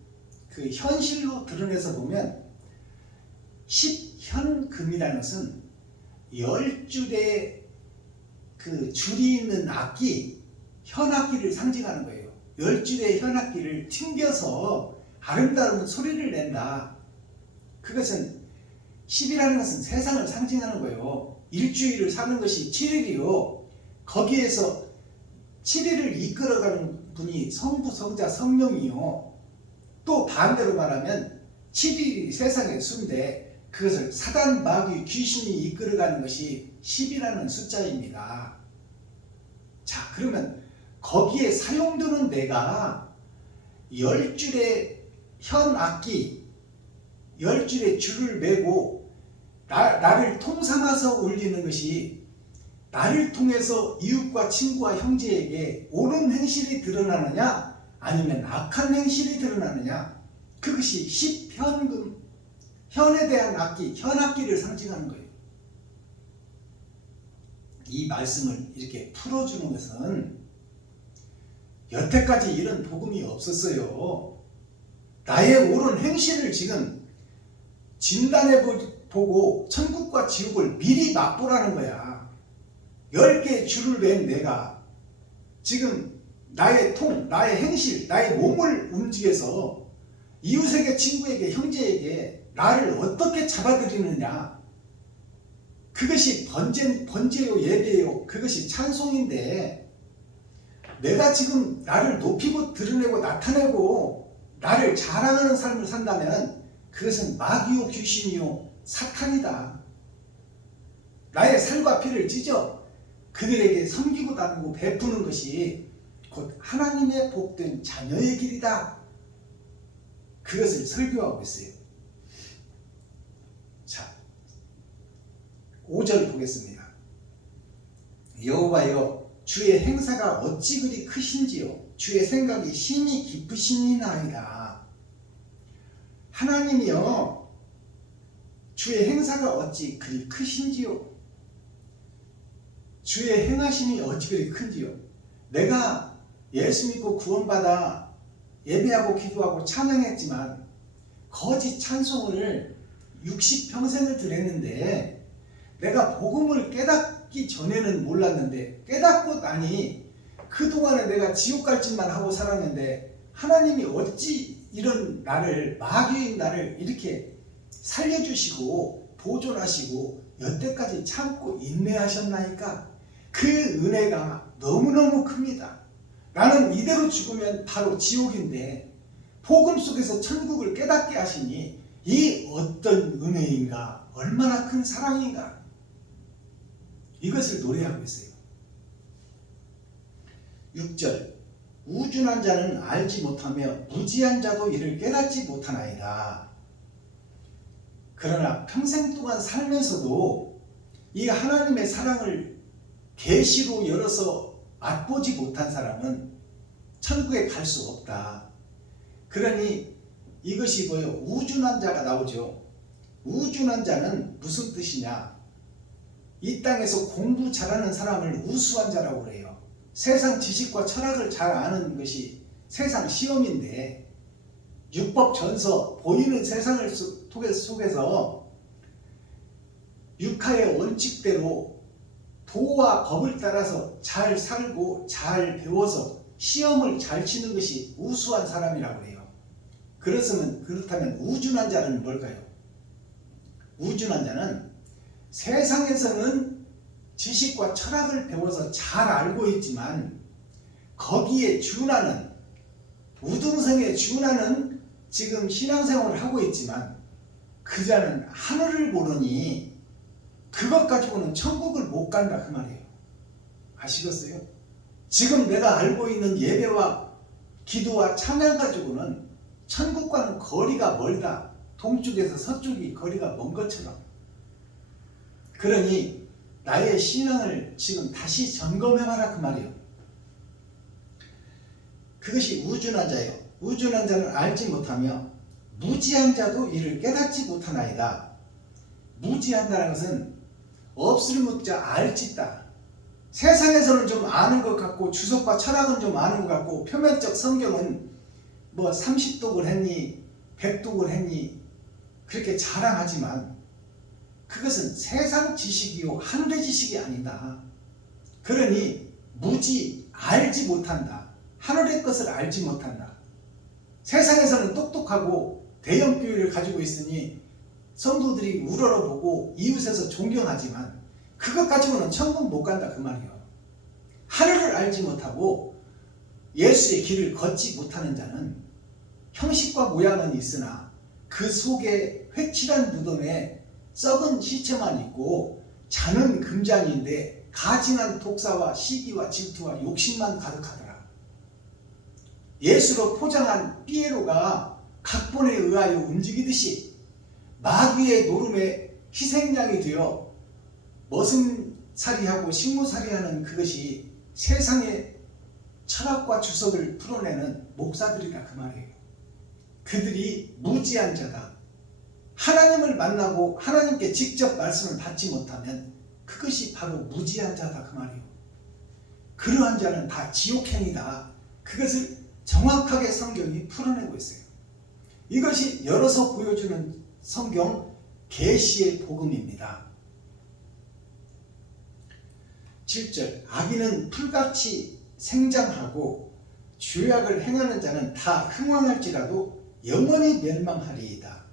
그 현실로 드러내서 보면 십현금이라는 것은 10줄의 그 줄이 있는 악기, 현악기를 상징하는 거예요. 10줄의 현악기를 튕겨서 아름다운 소리를 낸다. 그것은 10이라는 것은 세상을 상징하는 거예요. 일주일을 사는 것이 7일이요. 거기에서 7일을 이끌어가는 분이 성부, 성자, 성령이요. 또 반대로 말하면 7일이 세상의 수인데 그것을 사단, 마귀, 귀신이 이끌어가는 것이 10이라는 숫자입니다. 자, 그러면 거기에 사용되는 내가 10줄의 현악기, 10줄의 줄을 메고 나를 통삼아서 울리는 것이 나를 통해서 이웃과 친구와 형제에게 옳은 행실이 드러나느냐 아니면 악한 행실이 드러나느냐, 그것이 십현금, 현에 대한 악기, 현악기를 상징하는 거예요. 이 말씀을 이렇게 풀어주는 것은 여태까지 이런 복음이 없었어요. 나의 옳은 행실을 지금 진단해보고 천국과 지옥을 미리 맛보라는 거야. 10개의 줄을 낸 내가 지금 나의 나의 행실, 나의 몸을 움직여서 이웃에게, 친구에게, 형제에게 나를 어떻게 잡아들이느냐, 그것이 번제요, 예배요, 그것이 찬송인데, 내가 지금 나를 높이고 드러내고 나타내고 나를 자랑하는 삶을 산다면 그것은 마귀요, 귀신이요, 사탄이다. 나의 살과 피를 찢어 그들에게 섬기고 나누고 베푸는 것이 곧 하나님의 복된 자녀의 길이다. 그것을 설교하고 있어요. 자, 5절 보겠습니다. 여호와여 주의 행사가 어찌 그리 크신지요 주의 생각이 심히 깊으시니나이다. 하나님이여 주의 행사가 어찌 그리 크신지요 주의 행하심이 어찌 그리 큰지요. 내가 예수 믿고 구원받아 예배하고 기도하고 찬양했지만 거짓 찬송을 60평생을 드렸는데 내가 복음을 깨닫기 전에는 몰랐는데 깨닫고 나니 그동안에 내가 지옥 갈 짓만 하고 살았는데 하나님이 어찌 이런 나를 마귀인 나를 이렇게 살려주시고 보존하시고 여태까지 참고 인내하셨나이까. 그 은혜가 너무너무 큽니다. 나는 이대로 죽으면 바로 지옥인데 복음 속에서 천국을 깨닫게 하시니 이 어떤 은혜인가 얼마나 큰 사랑인가 이것을 노래하고 있어요. 6절 우준한 자는 알지 못하며 무지한 자도 이를 깨닫지 못하나이다. 그러나 평생 동안 살면서도 이 하나님의 사랑을 계시로 열어서 맛보지 못한 사람은 천국에 갈 수 없다. 그러니 이것이 뭐예요? 우준한 자가 나오죠. 우준한 자는 무슨 뜻이냐? 이 땅에서 공부 잘하는 사람을 우수한 자라고 그래요. 세상 지식과 철학을 잘 아는 것이 세상 시험인데 율법 전서 보이는 세상을 속에서 육하의 원칙대로 도와 법을 따라서 잘 살고 잘 배워서 시험을 잘 치는 것이 우수한 사람이라고 해요. 그렇다면 우준한 자는 뭘까요? 우준한 자는 세상에서는 지식과 철학을 배워서 잘 알고 있지만 거기에 준하는 우등성에 준하는 지금 신앙생활을 하고 있지만 그 자는 하늘을 보느니 그것 가지고는 천국을 못 간다 그 말이에요. 아시겠어요? 지금 내가 알고 있는 예배와 기도와 찬양 가지고는 천국과는 거리가 멀다. 동쪽에서 서쪽이 거리가 먼 것처럼. 그러니 나의 신앙을 지금 다시 점검해봐라 그 말이에요. 그것이 우준한 자예요. 우준한 자는 알지 못하며 무지한 자도 이를 깨닫지 못하나이다. 무지한다는 것은 없을 묻자 알짓다. 세상에서는 좀 아는 것 같고 주석과 철학은 좀 아는 것 같고 표면적 성경은 뭐 30독을 했니 100독을 했니 그렇게 자랑하지만 그것은 세상 지식이요 하늘의 지식이 아니다. 그러니 무지 알지 못한다. 하늘의 것을 알지 못한다. 세상에서는 똑똑하고 대형 교회를 가지고 있으니 성도들이 우러러보고 이웃에서 존경하지만 그것 가지고는 천국 못 간다 그 말이에요. 하늘을 알지 못하고 예수의 길을 걷지 못하는 자는 형식과 모양은 있으나 그 속에 회칠한 무덤에 썩은 시체만 있고 자는 금장인데 가증한 독사와 시기와 질투와 욕심만 가득하더라. 예수로 포장한 피에로가 각본에 의하여 움직이듯이 마귀의 노름에 희생양이 되어 머슴살이하고 식모살이하는 그것이 세상의 철학과 주석을 풀어내는 목사들이다 그 말이에요. 그들이 무지한 자다. 하나님을 만나고 하나님께 직접 말씀을 받지 못하면 그것이 바로 무지한 자다 그 말이에요. 그러한 자는 다 지옥행이다. 그것을 정확하게 성경이 풀어내고 있어요. 이것이 열어서 보여주는 성경 계시의 복음입니다. 7절 악인은 풀같이 생장하고 죄악을 행하는 자는 다 흥왕할지라도 영원히 멸망하리이다.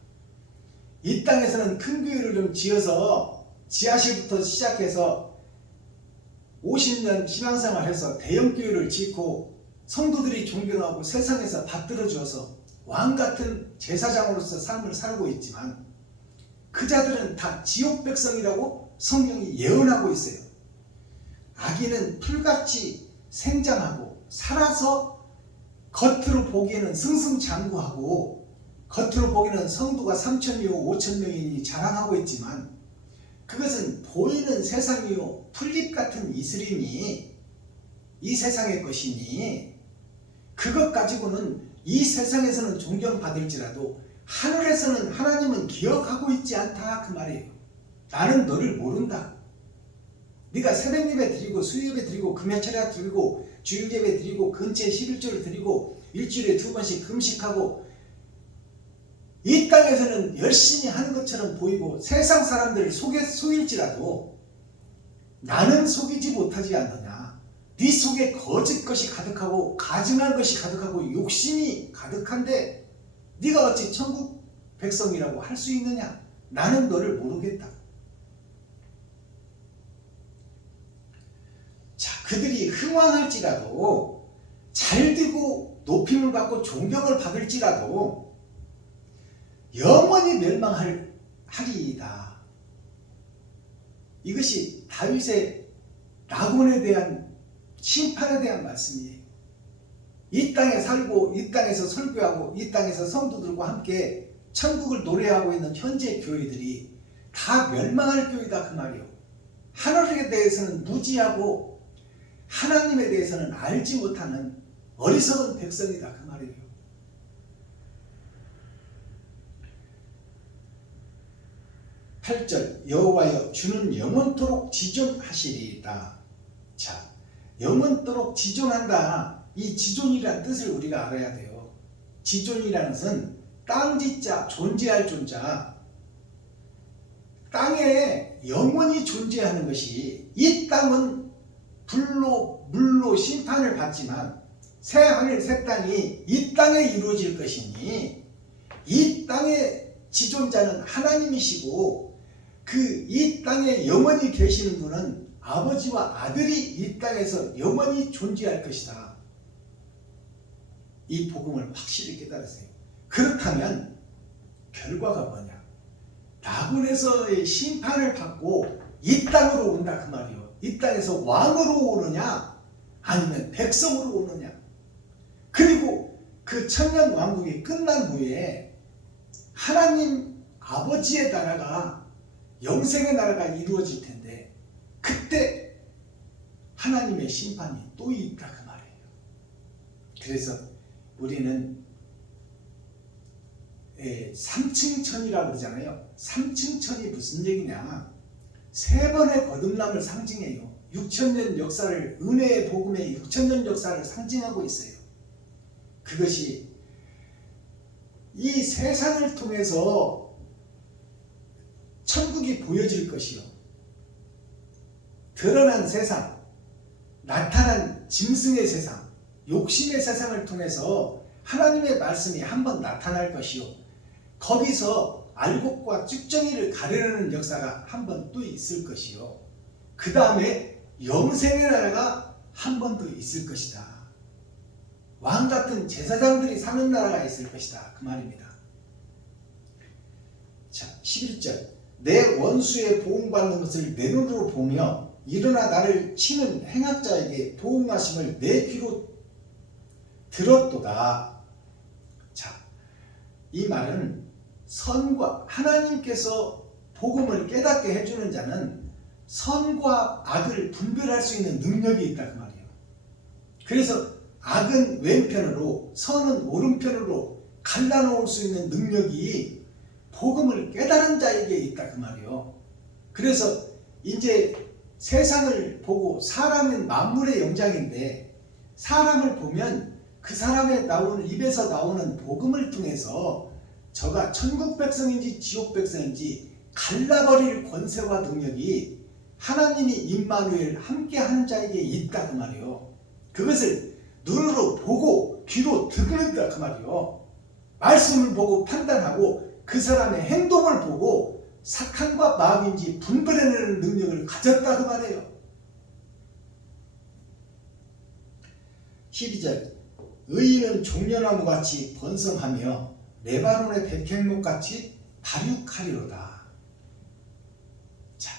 이 땅에서는 큰 교회를 좀 지어서 지하실부터 시작해서 50년 신앙생활해서 대형 교회를 짓고 성도들이 존경하고 세상에서 받들어 주어서 왕같은 제사장으로서 삶을 살고 있지만 그 자들은 다 지옥 백성이라고 성경이 예언하고 있어요. 악인은 풀같이 생장하고 살아서 겉으로 보기에는 승승장구하고 겉으로 보기에는 성도가 3,000명 5,000명이니 자랑하고 있지만 그 그것은 보이는 세상이요 풀잎 같은 이슬이니 이 세상의 것이니 그것 가지고는 이 세상에서는 존경받을지라도 하늘에서는 하나님은 기억하고 있지 않다 그 말이에요. 나는 너를 모른다. 네가 새벽 예배 드리고 수요예배 드리고 금요철야 드리고 주일예배 드리고 근처에 11조를 드리고 일주일에 2번씩 금식하고 이 땅에서는 열심히 하는 것처럼 보이고 세상 사람들 속일지라도 나는 속이지 못하지 않느냐. 네 속에 거짓 것이 가득하고 가증한 것이 가득하고 욕심이 가득한데 네가 어찌 천국 백성이라고 할 수 있느냐. 나는 너를 모르겠다. 자, 그들이 흥왕할지라도 잘되고 높임을 받고 존경을 받을지라도 영원히 멸망하리이다. 이것이 다윗의 낙원에 대한 심판에 대한 말씀이에요. 이 땅에 살고 이 땅에서 설교하고 이 땅에서 성도들과 함께 천국을 노래하고 있는 현재 교회들이 다 멸망할 교회다 그 말이에요. 하늘에 대해서는 무지하고 하나님에 대해서는 알지 못하는 어리석은 백성이다 그 말이에요. 8절 여호와여 주는 영원토록 지존하시리이다. 자, 영원토록 지존한다. 이 지존이라는 뜻을 우리가 알아야 돼요. 지존이라는 것은 땅지자 존재할 존자. 땅에 영원히 존재하는 것이 이 땅은 불로 물로 심판을 받지만 새 하늘 새 땅이 이 땅에 이루어질 것이니 이 땅의 지존자는 하나님이시고 그 이 땅에 영원히 계시는 분은 아버지와 아들이 이 땅에서 영원히 존재할 것이다. 이 복음을 확실히 깨달으세요. 그렇다면 결과가 뭐냐? 낙원에서의 심판을 받고 이 땅으로 온다 그 말이요. 이 땅에서 왕으로 오느냐 아니면 백성으로 오느냐. 그리고 그 천년 왕국이 끝난 후에 하나님 아버지의 나라가 영생의 나라가 이루어질 텐데 그때 하나님의 심판이 또 있다 그 말이에요. 그래서 우리는 3층천이라고 그러잖아요. 3층천이 무슨 얘기냐? 세 번의 거듭남을 상징해요. 6천년 역사를 은혜의 복음의 6천년 역사를 상징하고 있어요. 그것이 이 세상을 통해서 천국이 보여질 것이요. 드러난 세상, 나타난 짐승의 세상, 욕심의 세상을 통해서 하나님의 말씀이 한번 나타날 것이요. 거기서 알곡과 쭉정이를 가르는 역사가 한번 또 있을 것이요. 그 다음에 영생의 나라가 한 번 더 있을 것이다. 왕 같은 제사장들이 사는 나라가 있을 것이다. 그 말입니다. 자, 11절 내 원수의 보응받는 것을 내 눈으로 보며 일어나 나를 치는 행악자에게 보응하심을 내 귀로 들었도다. 자, 이 말은 선과 하나님께서 복음을 깨닫게 해주는 자는 선과 악을 분별할 수 있는 능력이 있다 그 말이에요. 그래서 악은 왼편으로 선은 오른편으로 갈라놓을 수 있는 능력이 복음을 깨달은 자에게 있다 그 말이에요. 그래서 이제 세상을 보고 사람은 만물의 영장인데 사람을 보면 그 사람의 나오는 입에서 나오는 복음을 통해서 저가 천국 백성인지 지옥 백성인지 갈라버릴 권세와 능력이 하나님이 임마누엘 함께 하는 자에게 있다 그 말이에요. 그것을 눈으로 보고 귀로 듣는다 그 말이에요. 말씀을 보고 판단하고 그 사람의 행동을 보고 사탄과 마귀인지 분별해내는 능력을 가졌다 그 말이에요. 12절 의인은 종려나무같이 번성하며 레바논의 백향목같이 발육하리로다. 자,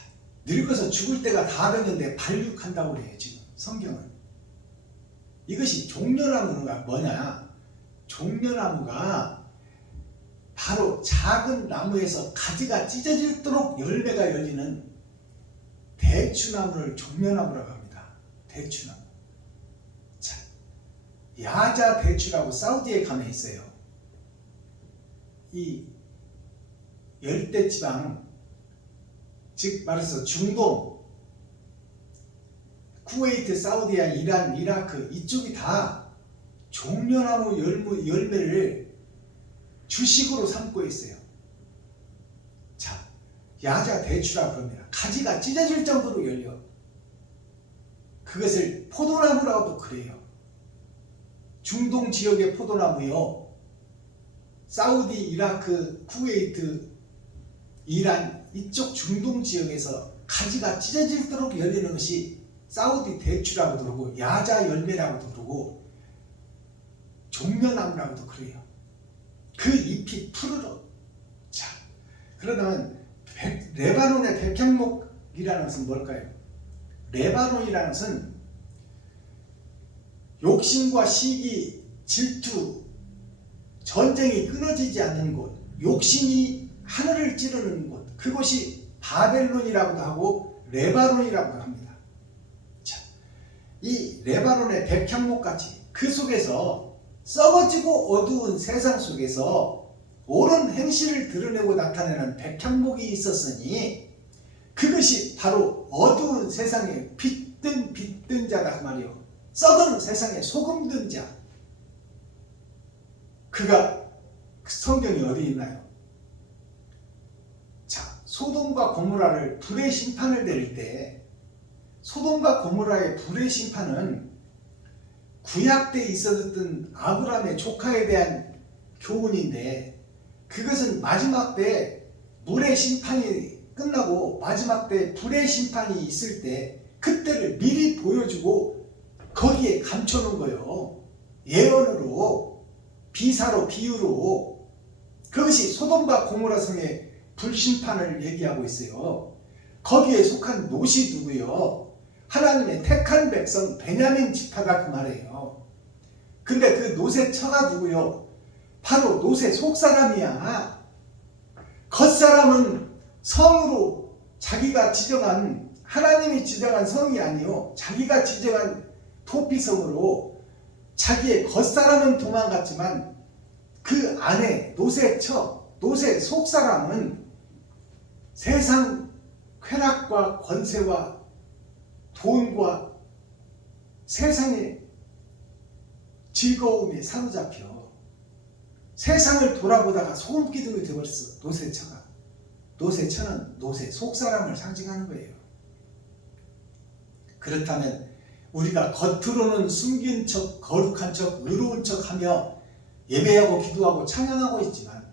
늙어서 죽을 때가 다 됐는데 발육한다고 그래요. 지금 성경은. 이것이 종려나무가 뭐냐? 종려나무가 바로 작은 나무에서 가지가 찢어지도록 열매가 열리는 대추나무를 종려나무라고 합니다. 대추나무. 자, 야자 대추라고 사우디에 가면 있어요. 이 열대지방, 즉 말해서 중동, 쿠웨이트, 사우디아, 이란, 이라크 이쪽이 다 종려나무 열매를 주식으로 삼고 있어요. 자, 야자 대추라고 합니다. 가지가 찢어질 정도로 열려. 그것을 포도나무라고도 그래요. 중동 지역의 포도나무요. 사우디, 이라크, 쿠웨이트, 이란 이쪽 중동 지역에서 가지가 찢어질도록 열리는 것이 사우디 대추라고도 그러고 야자 열매라고도 그러고 종려나무라고도 그래요. 그 잎이 푸르러. 자, 그러면 레바논의 백향목이라는 것은 뭘까요? 레바논이라는 것은 욕심과 시기, 질투, 전쟁이 끊어지지 않는 곳, 욕심이 하늘을 찌르는 곳, 그곳이 바벨론이라고도 하고 레바논이라고도 합니다. 자, 이 레바논의 백향목같이 그 속에서 썩어지고 어두운 세상 속에서 옳은 행실을 드러내고 나타내는 백향목이 있었으니 그것이 바로 어두운 세상에 빛든 자다 그 말이요. 썩은 세상에 소금든 자. 그가 성경이 어디 있나요? 자, 소돔과 고모라를 불의 심판을 내릴 때 소돔과 고모라의 불의 심판은 구약 때 있었던 아브라함의 조카에 대한 교훈인데 그것은 마지막 때 물의 심판이 끝나고 마지막 때 불의 심판이 있을 때 그때를 미리 보여주고 거기에 감춰놓은 거예요. 예언으로, 비사로, 비유로. 그것이 소돔과 고모라 성의 불심판을 얘기하고 있어요. 거기에 속한 롯이 누구요? 하나님의 택한 백성 베냐민 지파다 그 말이에요. 근데 그 롯의 처가 누구요? 바로 롯의 속사람이야. 겉사람은 성으로 자기가 지정한, 하나님이 지정한 성이 아니요, 자기가 지정한 토피성으로 자기의 겉사람은 도망갔지만 그 안에 롯의 처, 롯의 속사람은 세상 쾌락과 권세와 돈과 세상의 즐거움에 사로잡혀 세상을 돌아보다가 소금기둥이 되어버렸어. 롯의 처가. 롯의 처는 롯의 속사람을 상징하는 거예요. 그렇다면 우리가 겉으로는 숨긴 척, 거룩한 척, 의로운 척 하며 예배하고 기도하고 찬양하고 있지만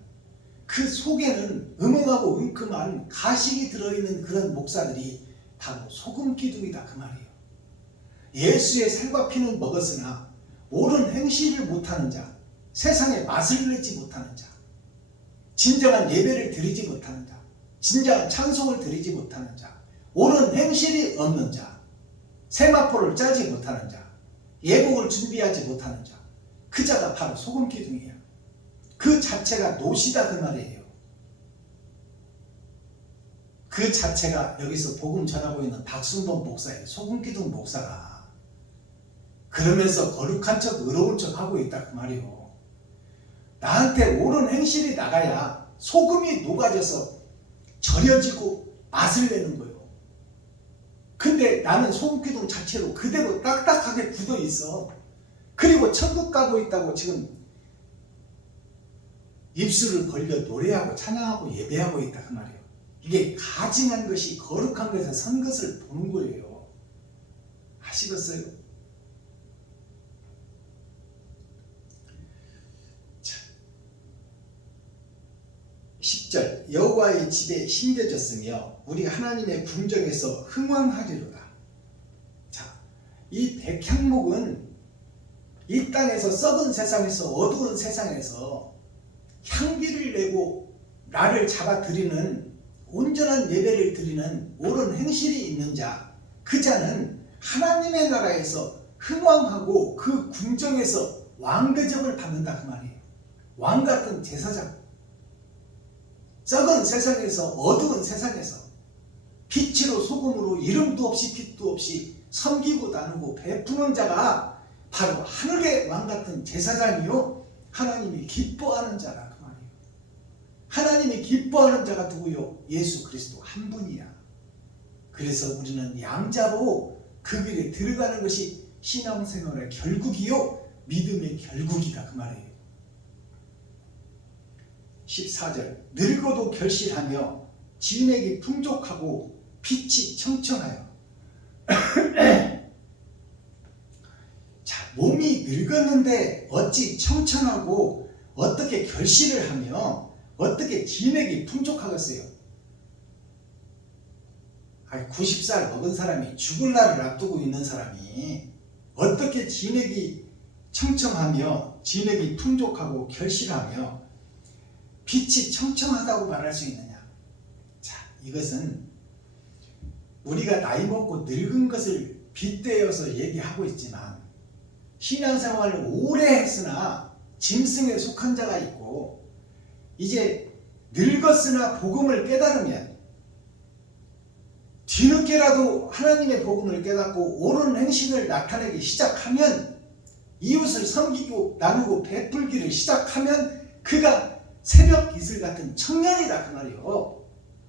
그 속에는 음흉하고 은큼한 가식이 들어있는 그런 목사들이 바로 소금기둥이다 그 말이에요. 예수의 살과 피는 먹었으나 옳은 행실을 못하는 자, 세상에 맛을 내지 못하는 자, 진정한 예배를 드리지 못하는 자, 진정한 찬송을 드리지 못하는 자, 옳은 행실이 없는 자, 세마포를 짜지 못하는 자, 예복을 준비하지 못하는 자, 그 자가 바로 소금기둥이에요. 그 자체가 롯이다 그 말이에요. 그 자체가 여기서 복음 전하고 있는 박순범 목사의 소금기둥 목사가 그러면서 거룩한 척 의로운 척 하고 있다 그 말이에요. 나한테 옳은 행실이 나가야 소금이 녹아져서 절여지고 맛을 내는 거예요. 근데 나는 소금기둥 자체로 그대로 딱딱하게 굳어 있어. 그리고 천국 가고 있다고 지금 입술을 벌려 노래하고 찬양하고 예배하고 있다 그 말이에요. 이게 가증한 것이 거룩한 것에서 선 것을 보는 거예요. 아시겠어요? 자, 10절 여호와의 집에 심겨졌으며 우리 하나님의 궁정에서 흥왕하리로다. 자, 이 백향목은 이 땅에서 썩은 세상에서 어두운 세상에서 향기를 내고 나를 잡아들이는 온전한 예배를 드리는 옳은 행실이 있는 자, 그 자는 하나님의 나라에서 흥왕하고 그 궁정에서 왕대접을 받는다 그 말이에요. 왕같은 제사장. 썩은 세상에서 어두운 세상에서 빛으로 소금으로 이름도 없이 빛도 없이 섬기고 나누고 베푸는 자가 바로 하늘의 왕 같은 제사장이요 하나님이 기뻐하는 자라 그 말이에요. 하나님이 기뻐하는 자가 누구요? 예수 그리스도 한 분이야. 그래서 우리는 양자로 그 길에 들어가는 것이 신앙생활의 결국이요 믿음의 결국이다 그 말이에요. 14절 늙어도 결실하며 진액이 풍족하고 빛이 청청하여 자, 몸이 늙었는데 어찌 청청하고 어떻게 결실을 하며 어떻게 진액이 풍족하겠어요? 90살 먹은 사람이 죽을 날을 앞두고 있는 사람이 어떻게 진액이 청청하며 진액이 풍족하고 결실하며 빛이 청청하다고 말할 수 있느냐? 자, 이것은 우리가 나이 먹고 늙은 것을 빗대어서 얘기하고 있지만 신앙생활을 오래 했으나 짐승에 속한 자가 있고 이제 늙었으나 복음을 깨달으면 뒤늦게라도 하나님의 복음을 깨닫고 옳은 행실을 나타내기 시작하면 이웃을 섬기고 나누고 베풀기를 시작하면 그가 새벽 이슬 같은 청년이다 그 말이요.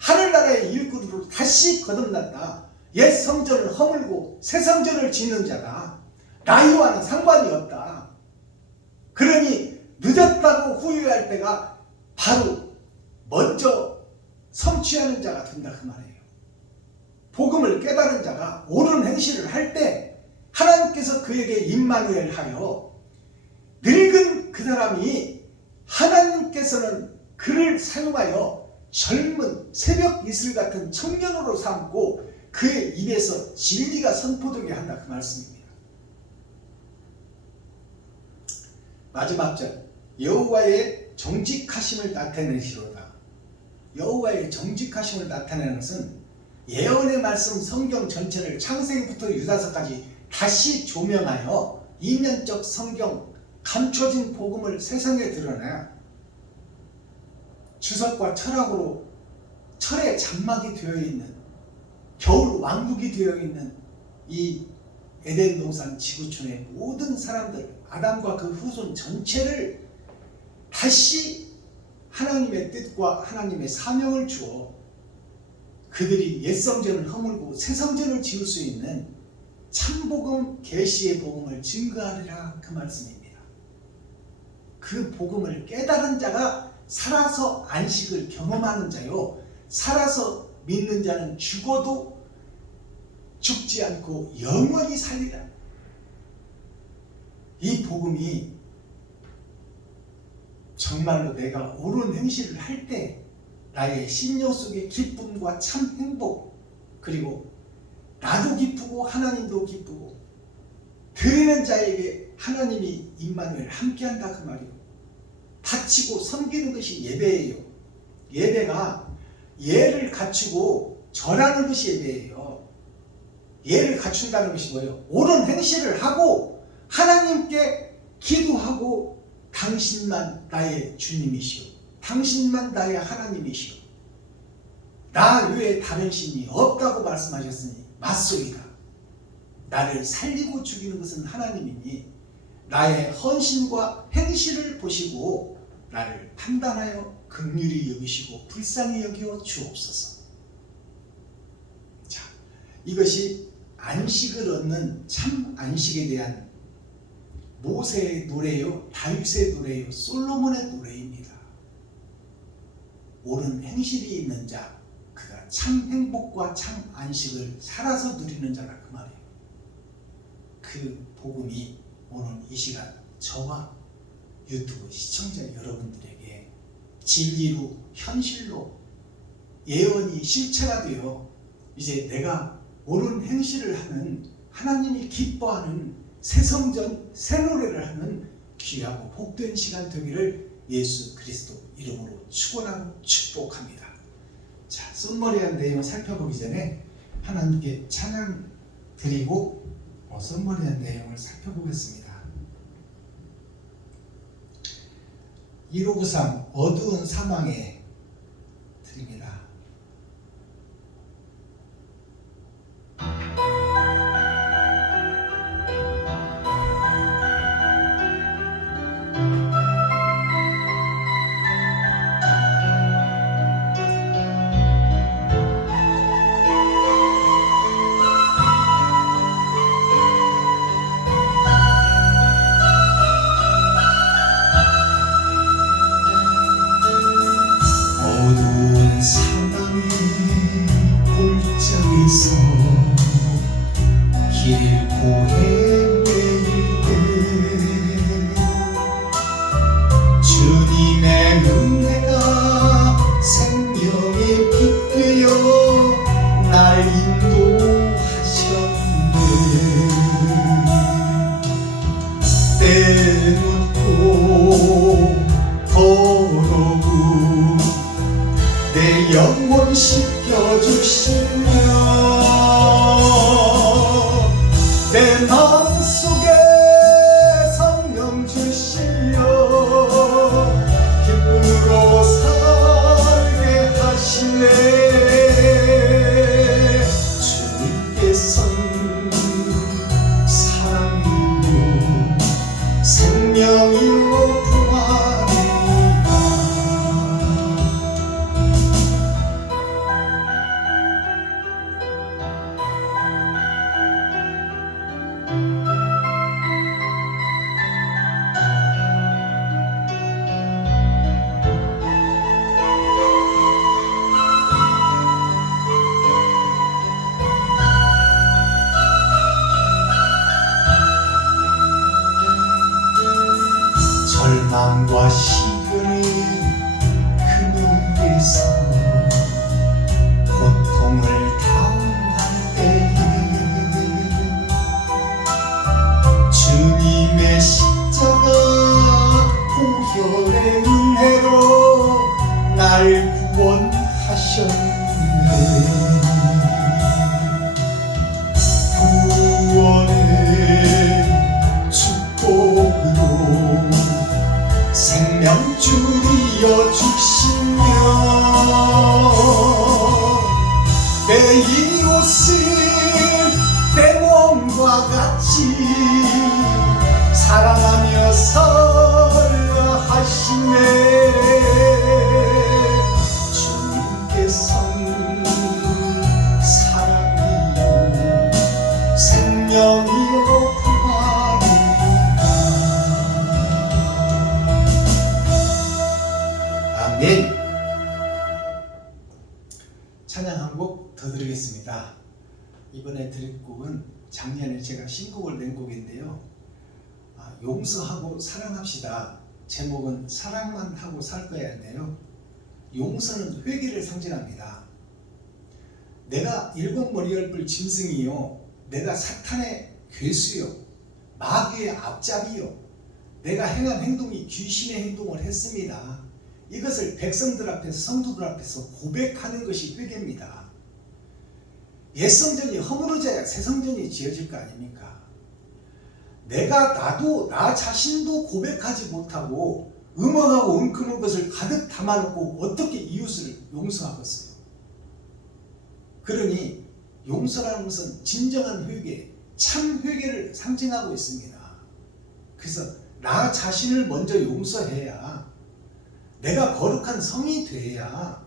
하늘나라의 일꾼으로 다시 거듭났다. 옛 성전을 허물고 새 성전을 짓는 자다. 나이와는 상관이 없다. 그러니 늦었다고 후회할 때가 바로 먼저 성취하는 자가 된다 그 말이에요. 복음을 깨달은 자가 옳은 행실을 할 때 하나님께서 그에게 임마누엘 하여 늙은 그 사람이 하나님께서는 그를 사용하여 젊은 새벽 이슬 같은 청년으로 삼고 그의 입에서 진리가 선포되게 한다 그 말씀입니다. 마지막 절 여호와의 정직하심을 나타내시로다. 여호와의 정직하심을 나타내는 것은 예언의 말씀 성경 전체를 창세기부터 유다서까지 다시 조명하여 이면적 성경 감춰진 복음을 세상에 드러내 주석과 철학으로 철의 장막이 되어 있는 겨울 왕국이 되어 있는 이 에덴 동산 지구촌의 모든 사람들 아담과 그 후손 전체를 다시 하나님의 뜻과 하나님의 사명을 주어 그들이 옛 성전을 허물고 새 성전을 지을 수 있는 참복음 계시의 복음을 증거하리라 그 말씀입니다. 그 복음을 깨달은 자가 살아서 안식을 경험하는 자요 살아서 믿는 자는 죽어도 죽지 않고 영원히 살리라. 이 복음이 정말로 내가 옳은 행실을 할 때 나의 심령 속의 기쁨과 참 행복 그리고 나도 기쁘고 하나님도 기쁘고 드리는 자에게 하나님이 임마누엘 함께한다 그 말이에요. 바치고 섬기는 것이 예배예요. 예배가 예를 갖추고 절하는 것이 예배예요. 예를 갖춘다는 것이 뭐예요? 옳은 행실을 하고 하나님께 기도하고 당신만 나의 주님이시오. 당신만 나의 하나님이시오. 나 외에 다른 신이 없다고 말씀하셨으니 맞소이다. 나를 살리고 죽이는 것은 하나님이니 나의 헌신과 행실을 보시고 나를 판단하여 긍휼히 여기시고 불쌍히 여겨 주옵소서. 자, 이것이 안식을 얻는 참 안식에 대한 모세의 노래요, 다윗의 노래요, 솔로몬의 노래입니다. 옳은 행실이 있는 자, 그가 참 행복과 참 안식을 살아서 누리는 자라 그 말이에요. 그 복음이 오늘 이 시간 저와 유튜브 시청자 여러분들에게 진리로 현실로 예언이 실체가 되어 이제 내가 옳은 행실을 하는 하나님이 기뻐하는 새 성전 새 노래를 하는 귀하고 복된 시간 되기를 예수 그리스도 이름으로 축원하고 축복합니다. 자, 썸머리한 내용을 살펴보기 전에 하나님께 찬양 드리고 썸머리한 내용을 살펴보겠습니다. 1593 어두운 사망에 드립니다. 주님의 은혜가 생명의 빛 되어 날 인도하셨네. 때묻고 더러운 내 영혼 씻겨주시며 내 마음속에 성령 주시어 기쁨으로 살게 하시네. 주님께선 사랑이요 생명이요 부활이니까. 절망과 시련의 그늘에서 고통을 당할 때에 주님의 십자가 보혈의 은혜로 날 구원하셨네. 구원의 축복으로 생명줄이어 주시며 내 이웃을 내 몸과 같이 사랑하며 살라 하시네. 주님께서는 사랑이요 생명이요 부활이니까. 아멘. 찬양 한 곡 더 드리겠습니다. 이번에 드릴 곡은 작년에 제가 신곡을 낸 곡인데요. 용서하고 사랑합시다. 제목은 사랑만 하고 살 거야인데요. 용서는 회개를 상징합니다. 내가 일곱 머리 열불 짐승이요, 내가 사탄의 괴수요, 마귀의 앞잡이요, 내가 행한 행동이 귀신의 행동을 했습니다. 이것을 백성들 앞에서, 성도들 앞에서 고백하는 것이 회개입니다. 옛성전이 허물어져야 새성전이 지어질 거 아닙니까? 나도 나 자신도 고백하지 못하고 음험하고 웅큼한 것을 가득 담아놓고 어떻게 이웃을 용서하겠어요? 그러니 용서라는 것은 진정한 회개, 참 회개를 상징하고 있습니다. 그래서 나 자신을 먼저 용서해야, 내가 거룩한 성이 돼야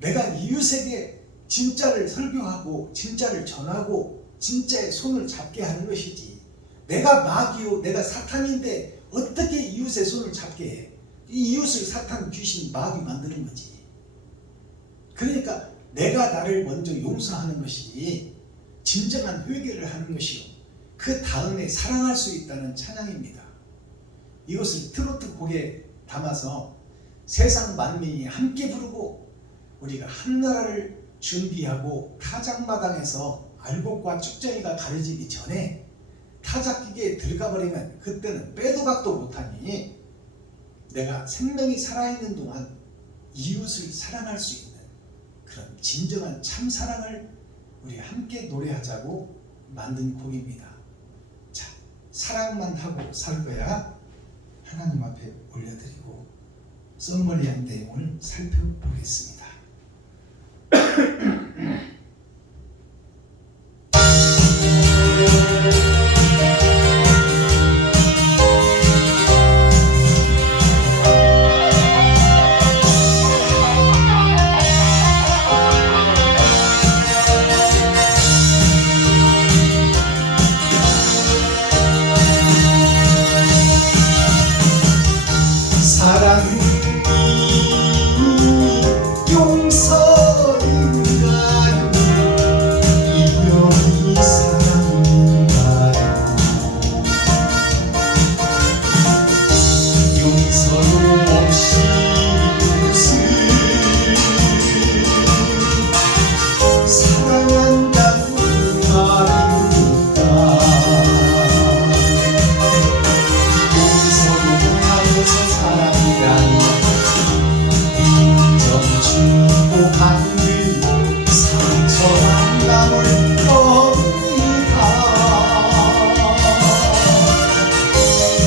내가 이웃에게 진짜를 설교하고 진짜를 전하고 진짜의 손을 잡게 하는 것이지, 내가 마귀요 내가 사탄인데 어떻게 이웃의 손을 잡게 해? 이 이웃을 사탄, 귀신, 마귀 만드는 거지. 그러니까 내가 나를 먼저 용서하는 것이 진정한 회개를 하는 것이요, 그 다음에 사랑할 수 있다는 찬양입니다. 이것을 트로트 곡에 담아서 세상 만민이 함께 부르고 우리가 한나라를 준비하고 타작마당에서 알곡과 쭉정이가 가려지기 전에 타작기계에 들어가 버리면 그때는 빼도 박도 못하니 내가 생명이 살아있는 동안 이웃을 사랑할 수 있는 그런 진정한 참사랑을 우리 함께 노래하자고 만든 곡입니다. 자, 사랑만 하고 살 거야 하나님 앞에 올려드리고 썸머리한 내용을 살펴보겠습니다. 사랑이 용서인가요? 이별이 사랑인가요? 용서도 없이 웃음 사랑한다는 말입니까? 용서도 하면서 사랑이라니 인정 주고 받는 상처만 남을 겁니다.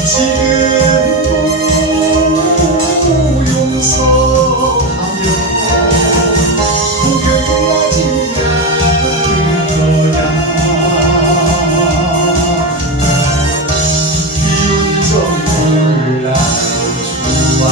지금도 용서하며 포기하지 않을 거야. 비운 점 몰라도 좋아.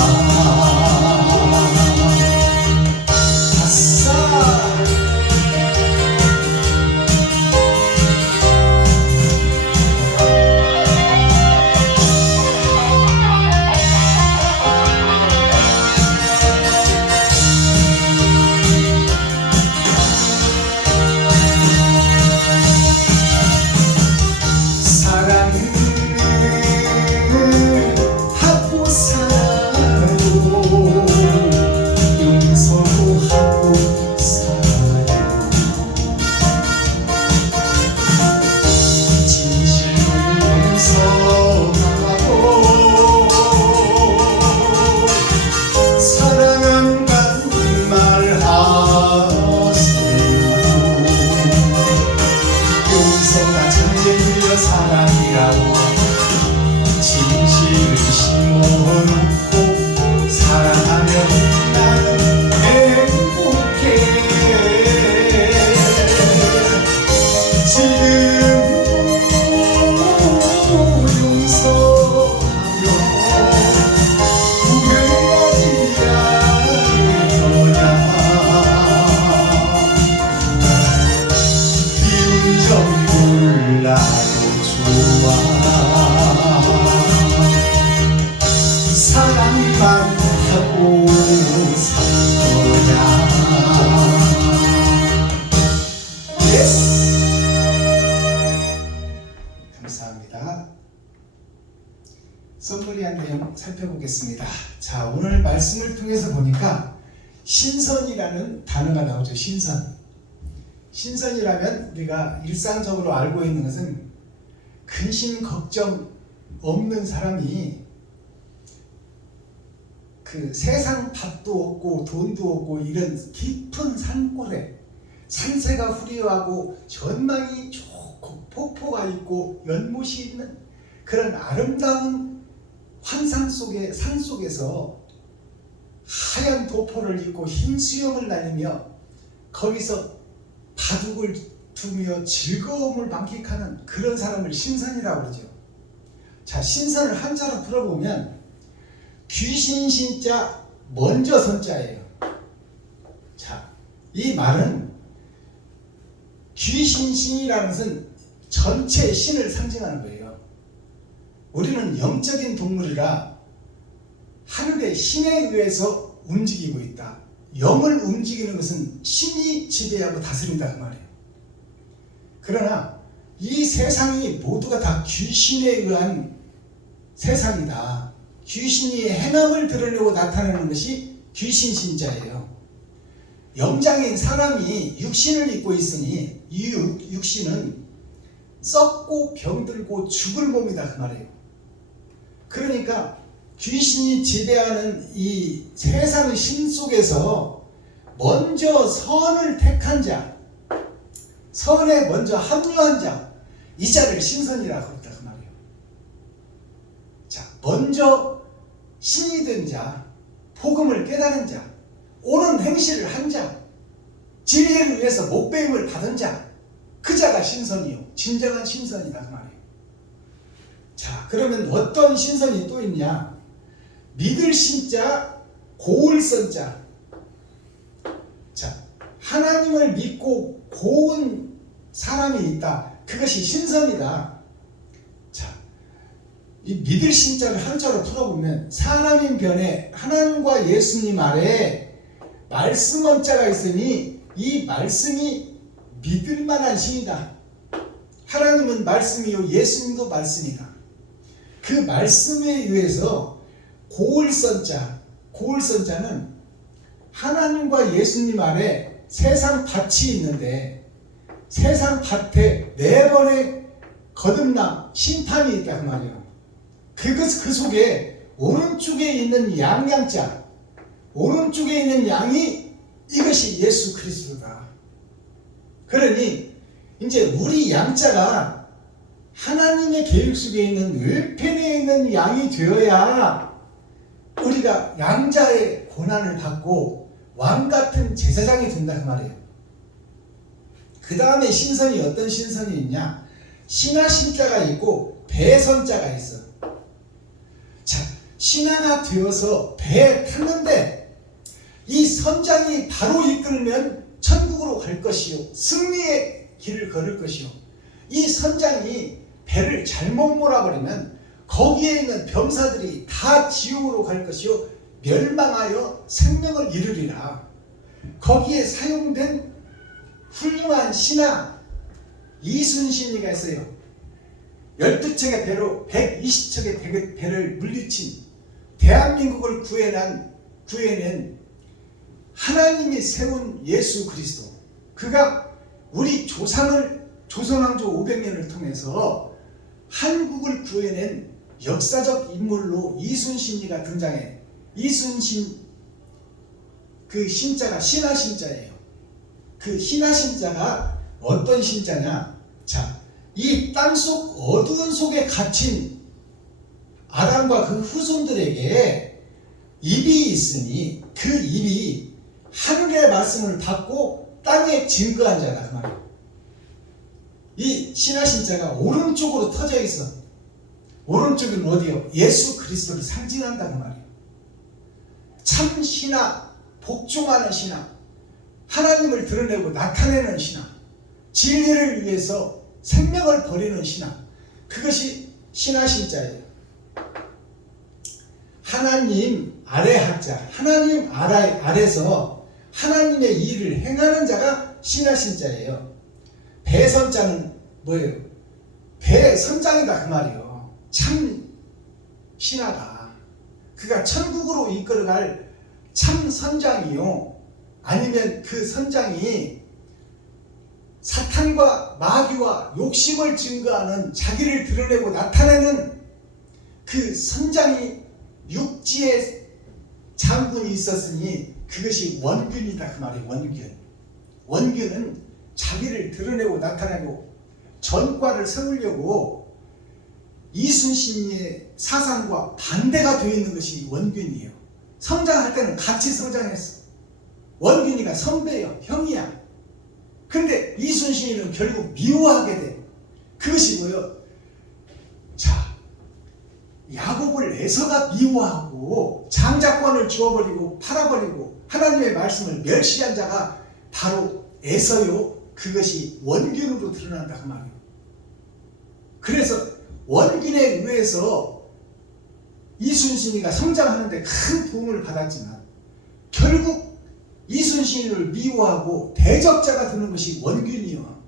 사랑이라고 진실을 심어놓고 사랑하면 나는 행복해. 지금도 용서하며 후회하지 않을 거야. 비운 점 몰라도 좋아. 사랑만 하고 살 거야. 예스! 감사합니다. 선물이한 내용 살펴보겠습니다. 자, 오늘 말씀을 통해서 보니까 신선이라는 단어가 나오죠. 신선이라면 우리가 일상적으로 알고 있는 것은 근심 걱정 없는 사람이 그 세상 밥도 없고 돈도 없고 이런 깊은 산골에 산세가 후리하고 전망이 좋고 폭포가 있고 연못이 있는 그런 아름다운 환상 속의 산 속에서 하얀 도포를 입고 흰 수염을 날리며 거기서 바둑을 두며 즐거움을 만끽하는 그런 사람을 신선이라고 그러죠. 자, 신선을 한자로 풀어보면 귀신 신자 먼저 선자예요. 자, 이 말은 귀신 신이라는 것은 전체 신을 상징하는 거예요. 우리는 영적인 동물이라 하늘의 신에 의해서 움직이고 있다. 영을 움직이는 것은 신이 지배하고 다스린다 그 말이에요. 그러나 이 세상이 모두가 다 귀신에 의한 세상이다. 귀신이 해명을 드러내고 나타내는 것이 귀신신자예요. 영장인 사람이 육신을 입고 있으니 이 육신은 썩고 병들고 죽을 몸이다 그 말이에요. 그러니까 귀신이 지배하는 이 세상의 신 속에서 먼저 선을 택한 자, 선에 먼저 합류한 자, 이 자를 신선이라고 합니다 그 말이에요. 자, 먼저 신이 된 자, 복음을 깨달은 자, 옳은 행실을 한 자, 진리를 위해서 목배임을 받은 자, 그 자가 신선이요, 진정한 신선이다 그 말이에요. 자, 그러면 어떤 신선이 또 있냐? 믿을 신자, 고을 선자. 자, 하나님을 믿고 고운 사람이 있다. 그것이 신선이다. 자, 이 믿을 신자를 한자로 풀어보면 사람인 변에 하나님과 예수님 아래에 말씀 원자가 있으니 이 말씀이 믿을 만한 신이다. 하나님은 말씀이요 예수님도 말씀이다. 그 말씀에 의해서 고을선자, 고을선자는 하나님과 예수님 아래 세상 밭이 있는데 세상 밭에 4번의 거듭남, 심판이 있다 그 말이에요. 그 속에 오른쪽에 있는 양자, 오른쪽에 있는 양이 이것이 예수 그리스도다. 그러니 이제 우리 양자가 하나님의 계획 속에 있는 을편에 있는 양이 되어야 우리가 양자의 고난을 받고 왕같은 제사장이 된다 그 말이에요. 그 다음에 신선이 어떤 신선이 있냐? 신하신자가 있고 배선자가 있어. 자, 신하가 되어서 배에 탔는데 이 선장이 바로 이끌면 천국으로 갈 것이요 승리의 길을 걸을 것이요, 이 선장이 배를 잘못 몰아버리면 거기에 있는 병사들이 다 지옥으로 갈 것이요 멸망하여 생명을 이루리라. 거기에 사용된 훌륭한 신하 이순신이가 있어요. 12척의 배로 120척의 배를 물리친 대한민국을 구해낸 하나님이 세운 예수 그리스도, 그가 우리 조선왕조 500년을 통해서 한국을 구해낸 역사적 인물로 이순신이가 등장해. 이순신 그 신자가 신하신자예요. 그 신하신자가 어떤 신자냐? 자, 이 땅속 어두운 속에 갇힌 아담과 그 후손들에게 입이 있으니 그 입이 하늘의 말씀을 받고 땅에 증거한 자다 그 말이에요. 이 신하신자가 오른쪽으로 터져 있어. 오른쪽은 어디요? 예수 그리스도를 상징한다 그 말이에요. 참 신하, 복종하는 신하, 하나님을 드러내고 나타내는 신하, 진리를 위해서 생명을 버리는 신하, 그것이 신하신자예요. 하나님 아래 학자, 하나님 아래서 하나님의 일을 행하는 자가 신하신자예요. 배선자는 뭐예요? 배선장이다 그 말이에요. 참 신하다. 그가 천국으로 이끌어갈 참 선장이요, 아니면 그 선장이 사탄과 마귀와 욕심을 증거하는, 자기를 드러내고 나타내는 그 선장이 육지에 장군이 있었으니 그것이 원균이다 그 말이에요. 원균은 자기를 드러내고 나타내고 전과를 세우려고 이순신의 사상과 반대가 되어 있는 것이 원균이에요. 성장할 때는 같이 성장했어. 원균이가 선배예요, 형이야. 근데 이순신이는 결국 미워하게 돼. 그것이 뭐예요? 자, 야곱을 에서가 미워하고 장자권을 주어버리고 팔아버리고 하나님의 말씀을 멸시한 자가 바로 에서요. 그것이 원균으로 드러난다 그 말이에요. 그래서 원균에 의해서 이순신이가 성장하는데 큰 도움을 받았지만 결국 이순신을 미워하고 대적자가 되는 것이 원균이요.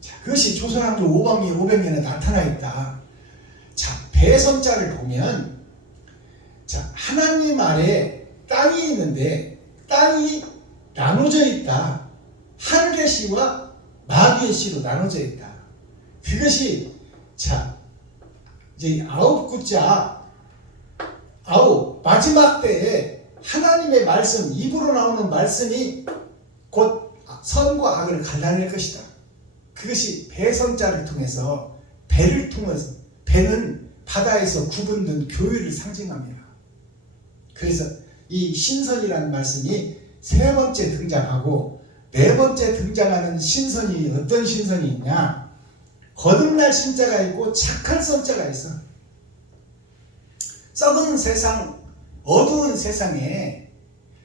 자, 그것이 조선왕조 500년에 나타나 있다. 자, 배선자를 보면, 자, 하나님 아래 땅이 있는데 땅이 나눠져 있다. 하늘의 씨와 마귀의 씨로 나눠져 있다. 그것이, 자, 이제 9구자 마지막 때에 하나님의 말씀, 입으로 나오는 말씀이 곧 선과 악을 갈라낼 것이다. 그것이 배선자를 통해서, 배를 통해서, 배는 바다에서 구분된 교회를 상징합니다. 그래서 이 신선이라는 말씀이 3번째 등장하고 4번째 등장하는 신선이 어떤 신선이 있냐? 거듭날 신자가 있고 착할 선자가 있어. 썩은 세상, 어두운 세상에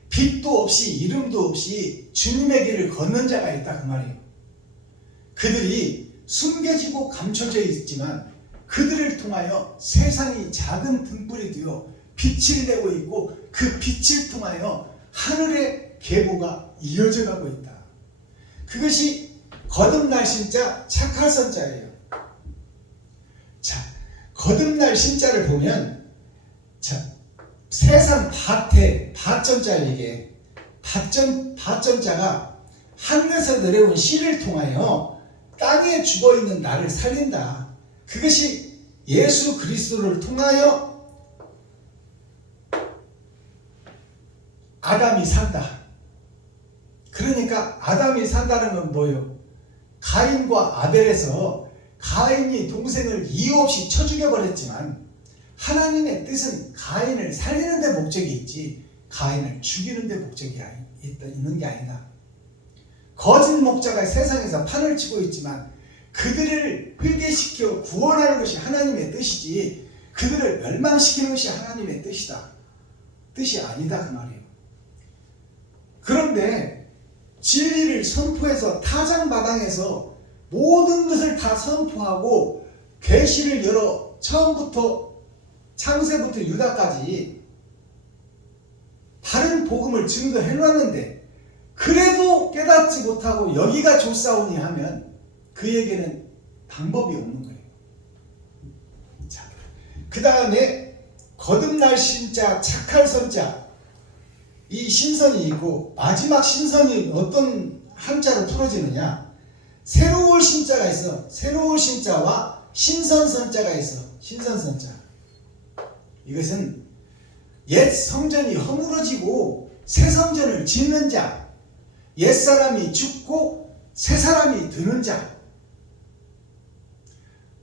빛도 없이 이름도 없이 주님의 길을 걷는 자가 있다 그 말이에요. 그들이 숨겨지고 감춰져 있지만 그들을 통하여 세상이 작은 등불이 되어 빛을 내고 있고 그 빛을 통하여 하늘의 계보가 이어져 가고 있다. 그것이 거듭날 신자, 착할 선자예요. 자, 거듭날 신자를 보면 세상 밭에 밭전자 이게 밭전자가 하늘에서 내려온 씨를 통하여 땅에 죽어있는 나를 살린다. 그것이 예수 그리스도를 통하여 아담이 산다. 그러니까 아담이 산다는 건 뭐예요? 가인과 아벨에서 가인이 동생을 이유 없이 쳐 죽여버렸지만 하나님의 뜻은 가인을 살리는 데 목적이 있지 가인을 죽이는 데 목적이 있는 게 아니다. 거짓 목자가 세상에서 판을 치고 있지만 그들을 회개시켜 구원하는 것이 하나님의 뜻이지 그들을 멸망시키는 것이 하나님의 뜻이다. 뜻이 아니다 그 말이에요. 그런데 진리를 선포해서 타장마당에서 모든 것을 다 선포하고 계시를 열어 처음부터 창세부터 유다까지 바른 복음을 증거해 놨는데 그래도 깨닫지 못하고 여기가 좋사오니 하면 그에게는 방법이 없는 거예요. 자, 그 다음에 거듭날 신자 착할 선자 이 신선이 있고 마지막 신선이 어떤 한자로 풀어지느냐 새로울 신자가 있어. 새로울 신자와 신선선자가 있어. 신선선자 이것은 옛 성전이 허물어지고 새 성전을 짓는 자 옛사람이 죽고 새사람이 드는 자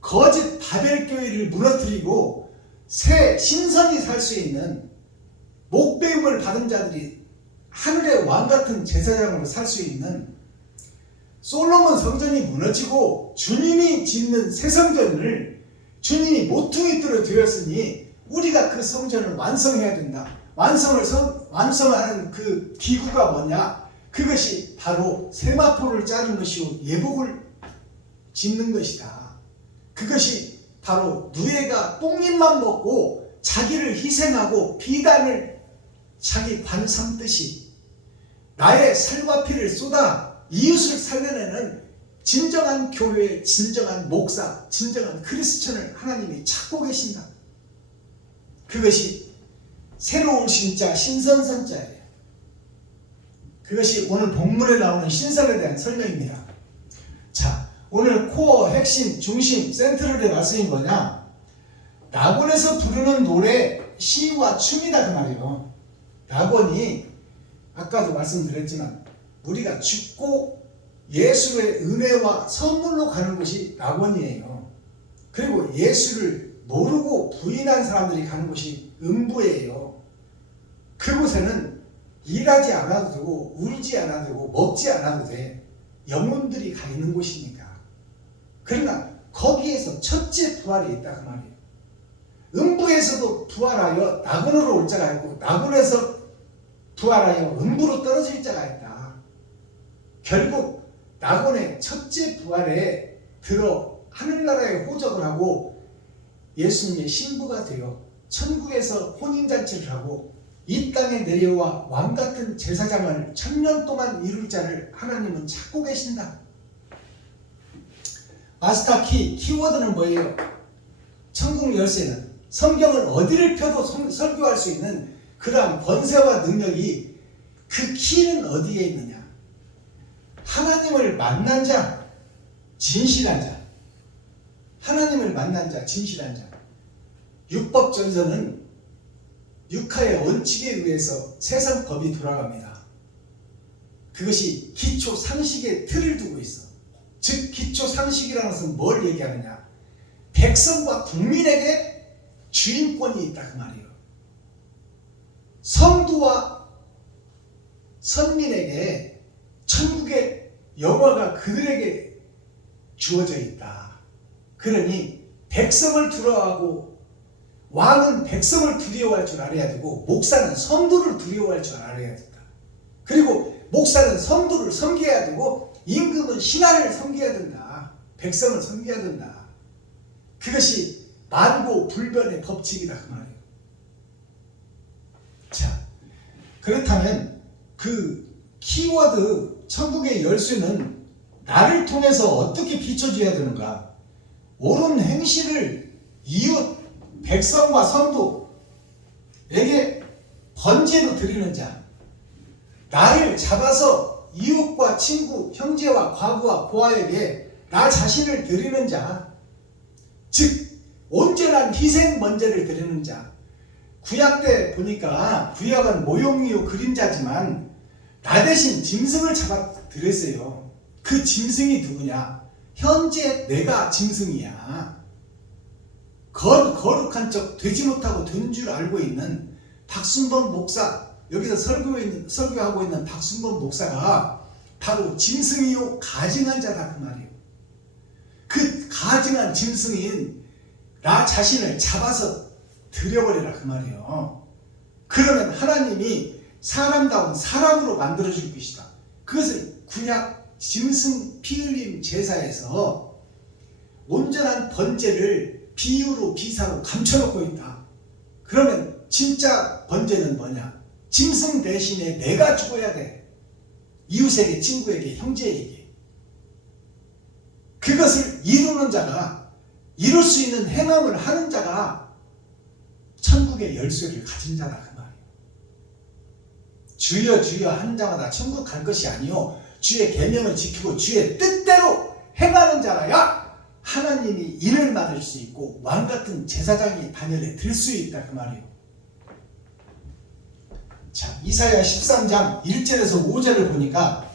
거짓 바벨교회를 무너뜨리고 새 신선이 살 수 있는 목배임을 받은 자들이 하늘의 왕같은 제사장으로 살 수 있는 솔로몬 성전이 무너지고 주님이 짓는 새 성전을 주님이 모퉁이 뜰어 드렸으니 우리가 그 성전을 완성해야 된다. 완성하는 그 기구가 뭐냐? 그것이 바로 세마포를 짜는 것이요 예복을 짓는 것이다. 그것이 바로 누에가 뽕잎만 먹고 자기를 희생하고 비단을 자기 관 삼듯이 나의 살과 피를 쏟아 이웃을 살려내는 진정한 교회, 진정한 목사, 진정한 그리스천을 하나님이 찾고 계신다. 그것이 새로운 신자, 신선선자예요. 그것이 오늘 본문에 나오는 신선에 대한 설명입니다. 자, 오늘 코어, 핵심, 중심, 센트럴의 말씀이 뭐냐? 낙원에서 부르는 노래, 시와 춤이다 그 말이에요. 낙원이 아까도 말씀드렸지만 우리가 죽고 예수의 은혜와 선물로 가는 곳이 낙원이에요. 그리고 예수를 모르고 부인한 사람들이 가는 곳이 음부예요. 그곳에는 일하지 않아도 되고 울지 않아도 되고 먹지 않아도 돼. 영혼들이 가 있는 곳이니까. 그러나 거기에서 첫째 부활이 있다 그 말이에요. 음부에서도 부활하여 낙원으로 올 자가 있고 낙원에서 부활하여 음부로 떨어질 자가 있다. 결국 낙원의 첫째 부활에 들어 하늘나라에 호적을 하고 예수님의 신부가 되어 천국에서 혼인잔치를 하고 이 땅에 내려와 왕같은 제사장을 1000년 동안 이룰 자를 하나님은 찾고 계신다. 마스터 키워드는 뭐예요? 천국 열쇠는 성경을 어디를 펴도 설교할 수 있는 그러한 권세와 능력이 그 키는 어디에 있느냐? 하나님을 만난 자, 진실한 자. 하나님을 만난 자, 진실한 자. 율법전서는 육하의 원칙에 의해서 세상 법이 돌아갑니다. 그것이 기초 상식의 틀을 두고 있어. 즉 기초 상식이라는 것은 뭘 얘기하느냐? 백성과 국민에게 주인권이 있다 그 말이에요. 성도와 선민에게 천국의 영화가 그들에게 주어져 있다. 그러니 백성을 두려워하고 왕은 백성을 두려워할 줄 알아야 되고 목사는 성도를 두려워할 줄 알아야 된다. 그리고 목사는 성도를 섬겨야 되고 임금은 신하를 섬겨야 된다. 백성을 섬겨야 된다. 그것이 만고불변의 법칙이다 그 말이에요. 자, 그렇다면 그 키워드 천국의 열쇠는 나를 통해서 어떻게 비춰줘야 되는가? 옳은 행실을 이웃, 백성과 성도에게 번제로 드리는 자, 나를 잡아서 이웃과 친구, 형제와 과부와 고아에게 나 자신을 드리는 자, 즉 온전한 희생 번제를 드리는 자. 구약 때 보니까 구약은 모형이요 그림자지만 나 대신 짐승을 잡아 드렸어요. 그 짐승이 누구냐? 현재 내가 짐승이야. 거룩한 척 되지 못하고 된 줄 알고 있는 박순범 목사, 여기서 설교하고 있는 박순범 목사가 바로 짐승이요 가증한 자다 그 말이에요. 그 가증한 짐승인 나 자신을 잡아서 드려버리라 그 말이에요. 그러면 하나님이 사람다운 사람으로 만들어줄 것이다. 그것을 구약 짐승 피 흘림 제사에서 온전한 번제를 비유로 비사로 감춰놓고 있다. 그러면 진짜 번제는 뭐냐? 짐승 대신에 내가 죽어야 돼. 이웃에게, 친구에게, 형제에게. 그것을 이루는 자가, 이룰 수 있는 행함을 하는 자가 천국의 열쇠를 가진 자다 그 말이에요. 주여 주여 하는 자마다 천국 갈 것이 아니요 주의 계명을 지키고 주의 뜻대로 행하는 자라야 하나님이 이를 맡을 수 있고 왕같은 제사장이 단열에 들 수 있다 그 말이에요. 자, 이사야 13장 1절에서 5절을 보니까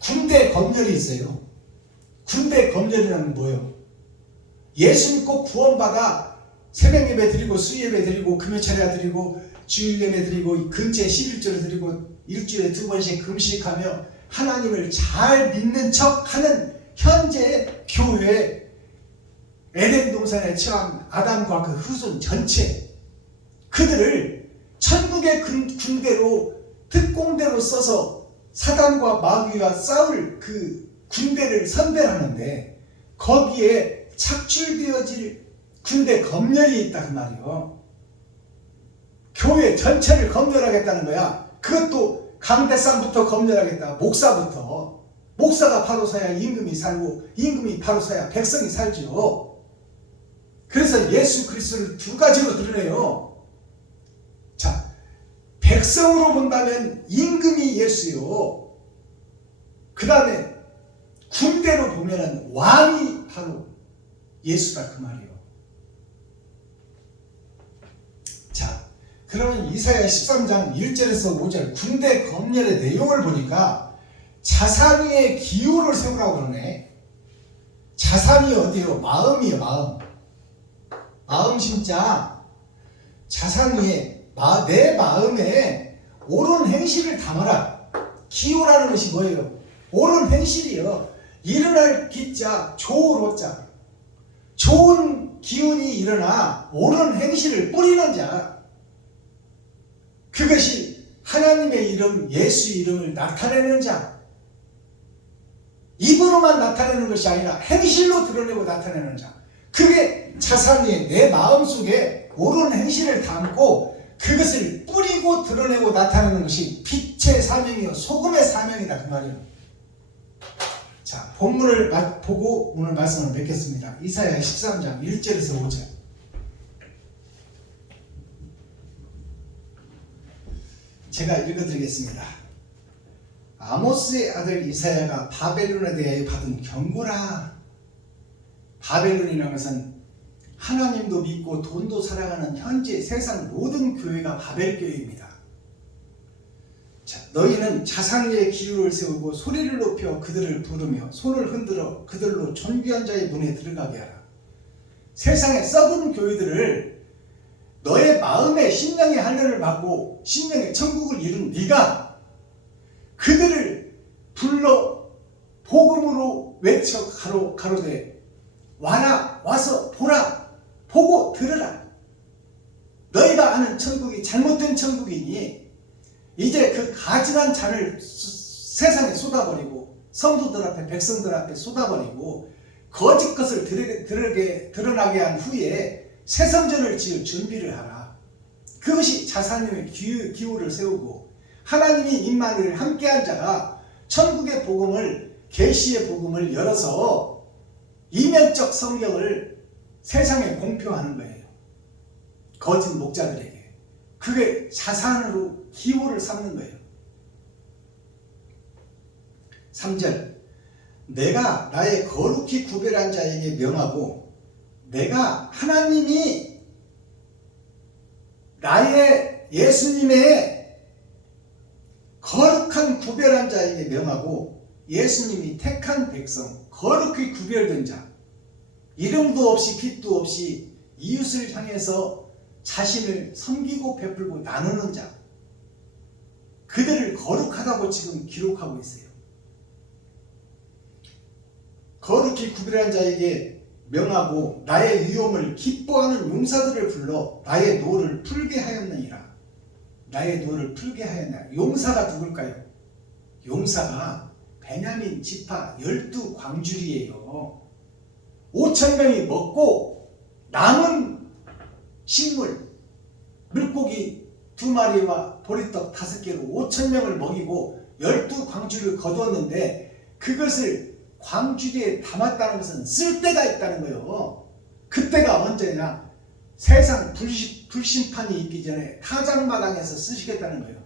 군대 검열이 있어요. 군대 검열이라는 뭐예요? 예수 믿고 구원받아 새벽 예배 드리고 수예배 드리고 금요차례 드리고 주일 예배 드리고 근처에 11조를 드리고 일주일에 2번씩 금식하며 하나님을 잘 믿는 척하는 현재의 교회, 에덴 동산에 처한 아담과 그 후손 전체, 그들을 천국의 군대로 특공대로 써서 사단과 마귀와 싸울 그 군대를 선별하는데 거기에 착출되어질 군대 검열이 있다 그 말이요. 교회 전체를 검열하겠다는 거야. 그것도 강대상부터 검열하겠다. 목사부터. 목사가 바로 서야 임금이 살고 임금이 바로 서야 백성이 살죠. 그래서 예수 그리스도를 두 가지로 드러내요. 자, 백성으로 본다면 임금이 예수요. 그 다음에 군대로 보면은 왕이 바로 예수다 그 말이에요. 자, 그러면 이사야 13장 1절에서 5절 군대 검열의 내용을 보니까 자산 위에 기호를 세우라고 그러네. 자산이 어디요? 마음이요, 마음. 마음 심자. 자산 위에 내 마음에 옳은 행실을 담아라. 기호라는 것이 뭐예요? 옳은 행실이요. 일어날 기자, 좋을 자. 좋은 기운이 일어나 옳은 행실을 뿌리는 자. 그것이 하나님의 이름, 예수 이름을 나타내는 자. 입으로만 나타내는 것이 아니라 행실로 드러내고 나타내는 자. 그게 자산이 내 마음속에 옳은 행실을 담고 그것을 뿌리고 드러내고 나타내는 것이 빛의 사명이요 소금의 사명이다 그 말이에요. 자, 본문을 보고 오늘 말씀을 맺겠습니다. 이사야 13장 1절에서 5절. 제가 읽어드리겠습니다. 아모스의 아들 이사야가 바벨론에 대하여 받은 경고라. 바벨론이라는 것은 하나님도 믿고 돈도 사랑하는 현재 세상 모든 교회가 바벨교회입니다. 자, 너희는 자산 위에 기울을 세우고 소리를 높여 그들을 부르며 손을 흔들어 그들로 존귀한 자의 문에 들어가게 하라. 세상의 썩은 교회들을 너의 마음에 심령의 할례를 받고 심령의 천국을 이룬 네가 그들을 불러 복음으로 외쳐 가로되 와라, 와서 보라, 보고 들으라. 너희가 아는 천국이 잘못된 천국이니 이제 그 가증한 잔을 세상에 쏟아버리고 성도들 앞에 백성들 앞에 쏟아버리고 거짓 것을 드러나게 한 후에 새 성전을 지을 준비를 하라. 그것이 자산의 기호를 세우고 하나님이 임마누엘 함께한 자가 천국의 복음을 계시의 복음을 열어서 이면적 성경을 세상에 공표하는 거예요. 거짓 목자들에게. 그게 자산으로 기호를 삼는 거예요. 3절 내가 나의 거룩히 구별한 자에게 명하고 내가 하나님이 나의 예수님의 거룩한 구별한 자에게 명하고 예수님이 택한 백성 거룩히 구별된 자 이름도 없이 빛도 없이 이웃을 향해서 자신을 섬기고 베풀고 나누는 자 그들을 거룩하다고 지금 기록하고 있어요. 거룩히 구별한 자에게 명하고 나의 위엄을 기뻐하는 용사들을 불러 나의 노를 풀게 하였느니라. 나의 노를 풀게 하였느니라. 용사가 누굴까요? 용사가 베냐민 지파 12광주리예요. 5,000명이 먹고 남은 식물 물고기 2마리와 보리떡 5개로 5,000명을 먹이고 12광주를 거두었는데 그것을 광주리에 담았다는 것은 쓸 때가 있다는 거예요. 그때가 언제냐? 세상 불심판이 있기 전에 타작마당에서 쓰시겠다는 거예요.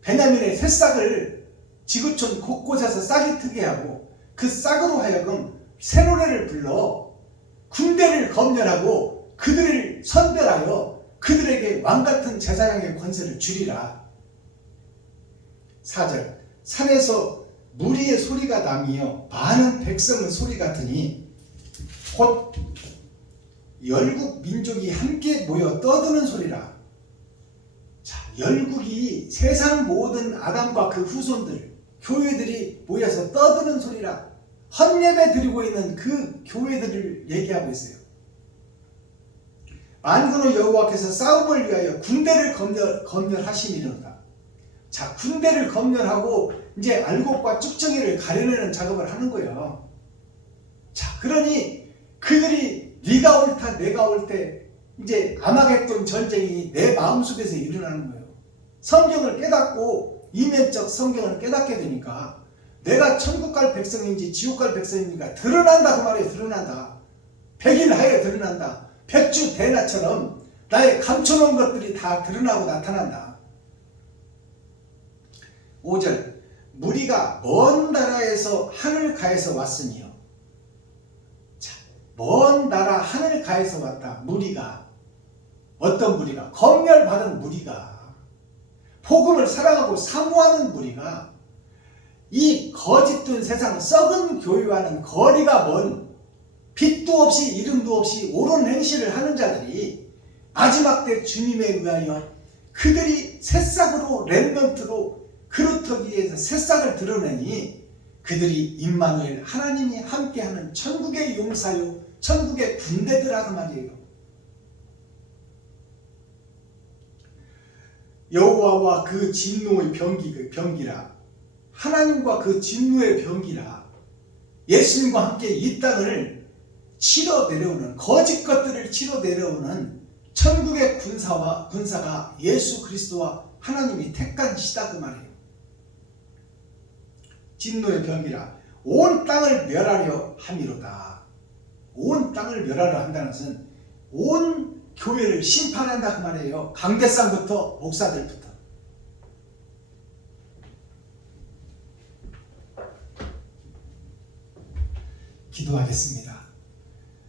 베냐민의 새싹을 지구촌 곳곳에서 싹이 트게 하고 그 싹으로 하여금 새 노래를 불러 군대를 검열하고 그들을 선별하여 그들에게 왕같은 제사장의 권세를 주리라. 4절 산에서 무리의 소리가 나며 많은 백성의 소리 같으니 곧 열국 민족이 함께 모여 떠드는 소리라. 자, 열국이 세상 모든 아담과 그 후손들 교회들이 모여서 떠드는 소리라. 헌예배 드리고 있는 그 교회들을 얘기하고 있어요. 만군의 여호와께서 싸움을 위하여 군대를 검열하시리로다. 자, 군대를 검열하고 이제 알곡과 쭉정이를 가려내는 작업을 하는 거예요. 자, 그러니 그들이 네가 옳다 내가 옳대 이제 아마겟돈 전쟁이 내 마음속에서 일어나는 거예요. 성경을 깨닫고 이면적 성경을 깨닫게 되니까 내가 천국 갈 백성인지 지옥 갈 백성인지가 드러난다 그 말이에요. 드러난다. 백일하에 드러난다. 백주 대나처럼 나의 감춰놓은 것들이 다 드러나고 나타난다. 5절 무리가 먼 나라에서 하늘 가에서 왔으니요. 자, 먼 나라 하늘 가에서 왔다. 무리가 어떤 무리가? 검열받은 무리가 복음을 사랑하고 사모하는 무리가 이 거짓된 세상 썩은 교회와는 거리가 먼 빛도 없이 이름도 없이 옳은 행실을 하는 자들이 마지막 때 주님에 의하여 그들이 새싹으로 렘넌트로 그루터기 위해서 새싹을 드러내니 그들이 임마누엘 하나님이 함께하는 천국의 용사요 천국의 군대들아 그 말이에요. 여호와와 그 진노의 병기라. 하나님과 그 진노의 병기라. 예수님과 함께 이 땅을 치러 내려오는 거짓 것들을 치러 내려오는 천국의 군사가 예수 그리스도와 하나님이 택한 시다 그 말이에요. 진노의 병이라 온 땅을 멸하려 함이로다. 온 땅을 멸하려 한다는 것은 온 교회를 심판한다 그 말이에요. 강대상부터 목사들부터. 기도하겠습니다.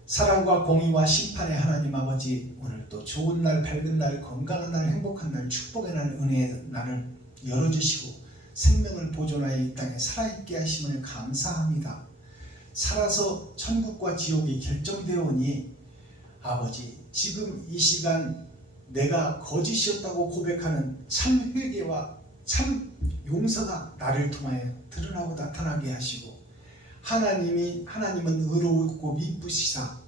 사랑과 공의와 심판의 하나님 아버지, 오늘도 좋은 날, 밝은 날, 건강한 날, 행복한 날, 축복의 날, 은혜의 날을 열어주시고 생명을 보존하여 이 땅에 살아있게 하심을 감사합니다. 살아서 천국과 지옥이 결정되어 오니 아버지, 지금 이 시간 내가 거짓이었다고 고백하는 참 회개와 참 용서가 나를 통하여 드러나고 나타나게 하시고, 하나님은 의롭고 미쁘시사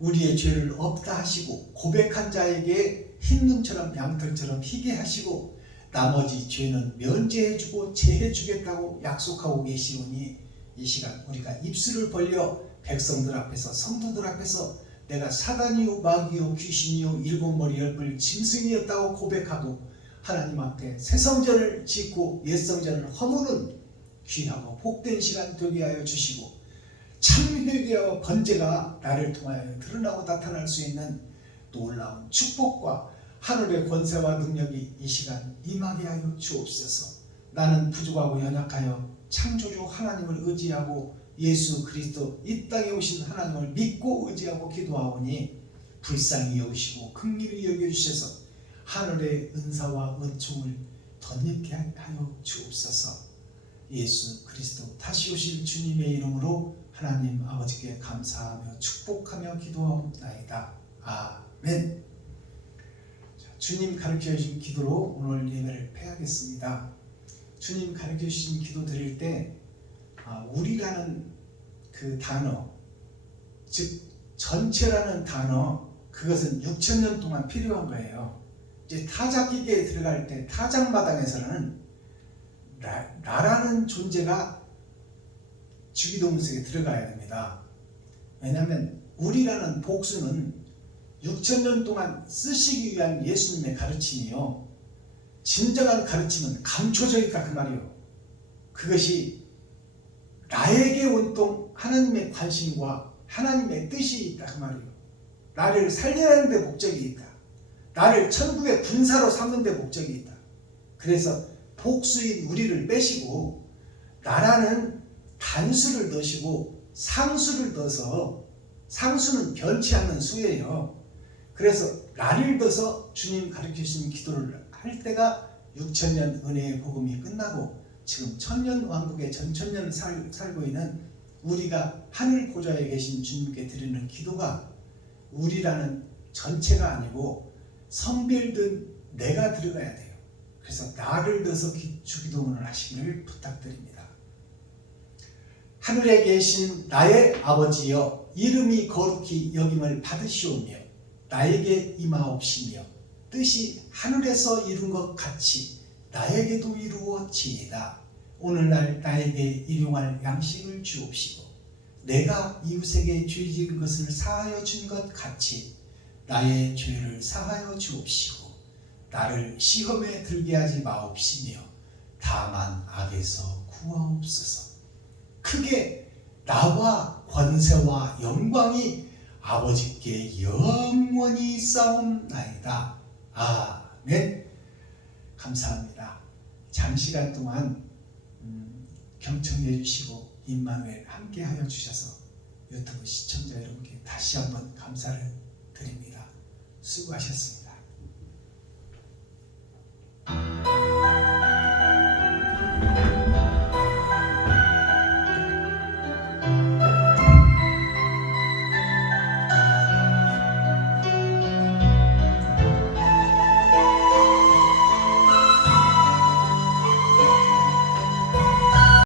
우리의 죄를 없다 하시고 고백한 자에게 흰눈처럼 양털처럼 희게 하시고 나머지 죄는 면제해주고 제해주겠다고 약속하고 계시오니, 이 시간 우리가 입술을 벌려 백성들 앞에서 성도들 앞에서 내가 사단이요 마귀요 귀신이요 일곱 머리 열불 짐승이었다고 고백하고 하나님 앞에 새 성전을 짓고 옛 성전을 허무는 귀하고 복된 시간 되게 하여 주시고, 참 회개와 번제가 나를 통하여 드러나고 나타날 수 있는 놀라운 축복과 하늘의 권세와 능력이 이 시간 임하게 하여 주옵소서. 나는 부족하고 연약하여 창조주 하나님을 의지하고 예수 그리스도 이 땅에 오신 하나님을 믿고 의지하고 기도하오니 불쌍히 여기시고 긍휼히 여겨주셔서 하늘의 은사와 은총을 덧입게 하여 주옵소서. 예수 그리스도 다시 오실 주님의 이름으로 하나님 아버지께 감사하며 축복하며 기도하옵나이다. 아멘. 주님 가르쳐 주신 기도로 오늘 예배를 폐하겠습니다. 주님 가르쳐 주신 기도 드릴 때 우리라는 그 단어, 즉 전체라는 단어, 그것은 6,000년 동안 필요한 거예요. 이제 타작기계에 들어갈 때 타작마당에서는 나라는 존재가 주기도문 속에 들어가야 됩니다. 왜냐하면 우리라는 복수는 6,000년 동안 쓰시기 위한 예수님의 가르침이요, 진정한 가르침은 감춰져 있다 그 말이요. 그것이 나에게 온통 하나님의 관심과 하나님의 뜻이 있다 그 말이요. 나를 살려내는 데 목적이 있다. 나를 천국의 군사로 삼는 데 목적이 있다. 그래서 복수인 우리를 빼시고 나라는 단수를 넣으시고 상수를 넣어서, 상수는 변치 않는 수예요. 그래서 나를 넣어서 주님 가르치신 기도를 할 때가 6,000년 은혜의 복음이 끝나고 지금 천년 왕국의 전천년 살고 있는 우리가 하늘 보좌에 계신 주님께 드리는 기도가 우리라는 전체가 아니고 선별된 내가 들어가야 돼요. 그래서 나를 넣어서 주기도문을 하시기를 부탁드립니다. 하늘에 계신 나의 아버지여, 이름이 거룩히 여김을 받으시오며 나에게 임하옵시며 뜻이 하늘에서 이룬 것 같이 나에게도 이루어지이다. 오늘날 나에게 일용할 양식을 주옵시고 내가 이웃에게 죄 지은 것을 사하여 준 것 같이 나의 죄를 사하여 주옵시고 나를 시험에 들게 하지 마옵시며 다만 악에서 구하옵소서. 크게 나와 권세와 영광이 아버지께 영원히 싸움나이다. 아멘. 감사합니다. 장시간 동안 경청해 주시고 임마누엘 함께 하여 주셔서 유튜브 시청자 여러분께 다시 한번 감사를 드립니다. 수고하셨습니다.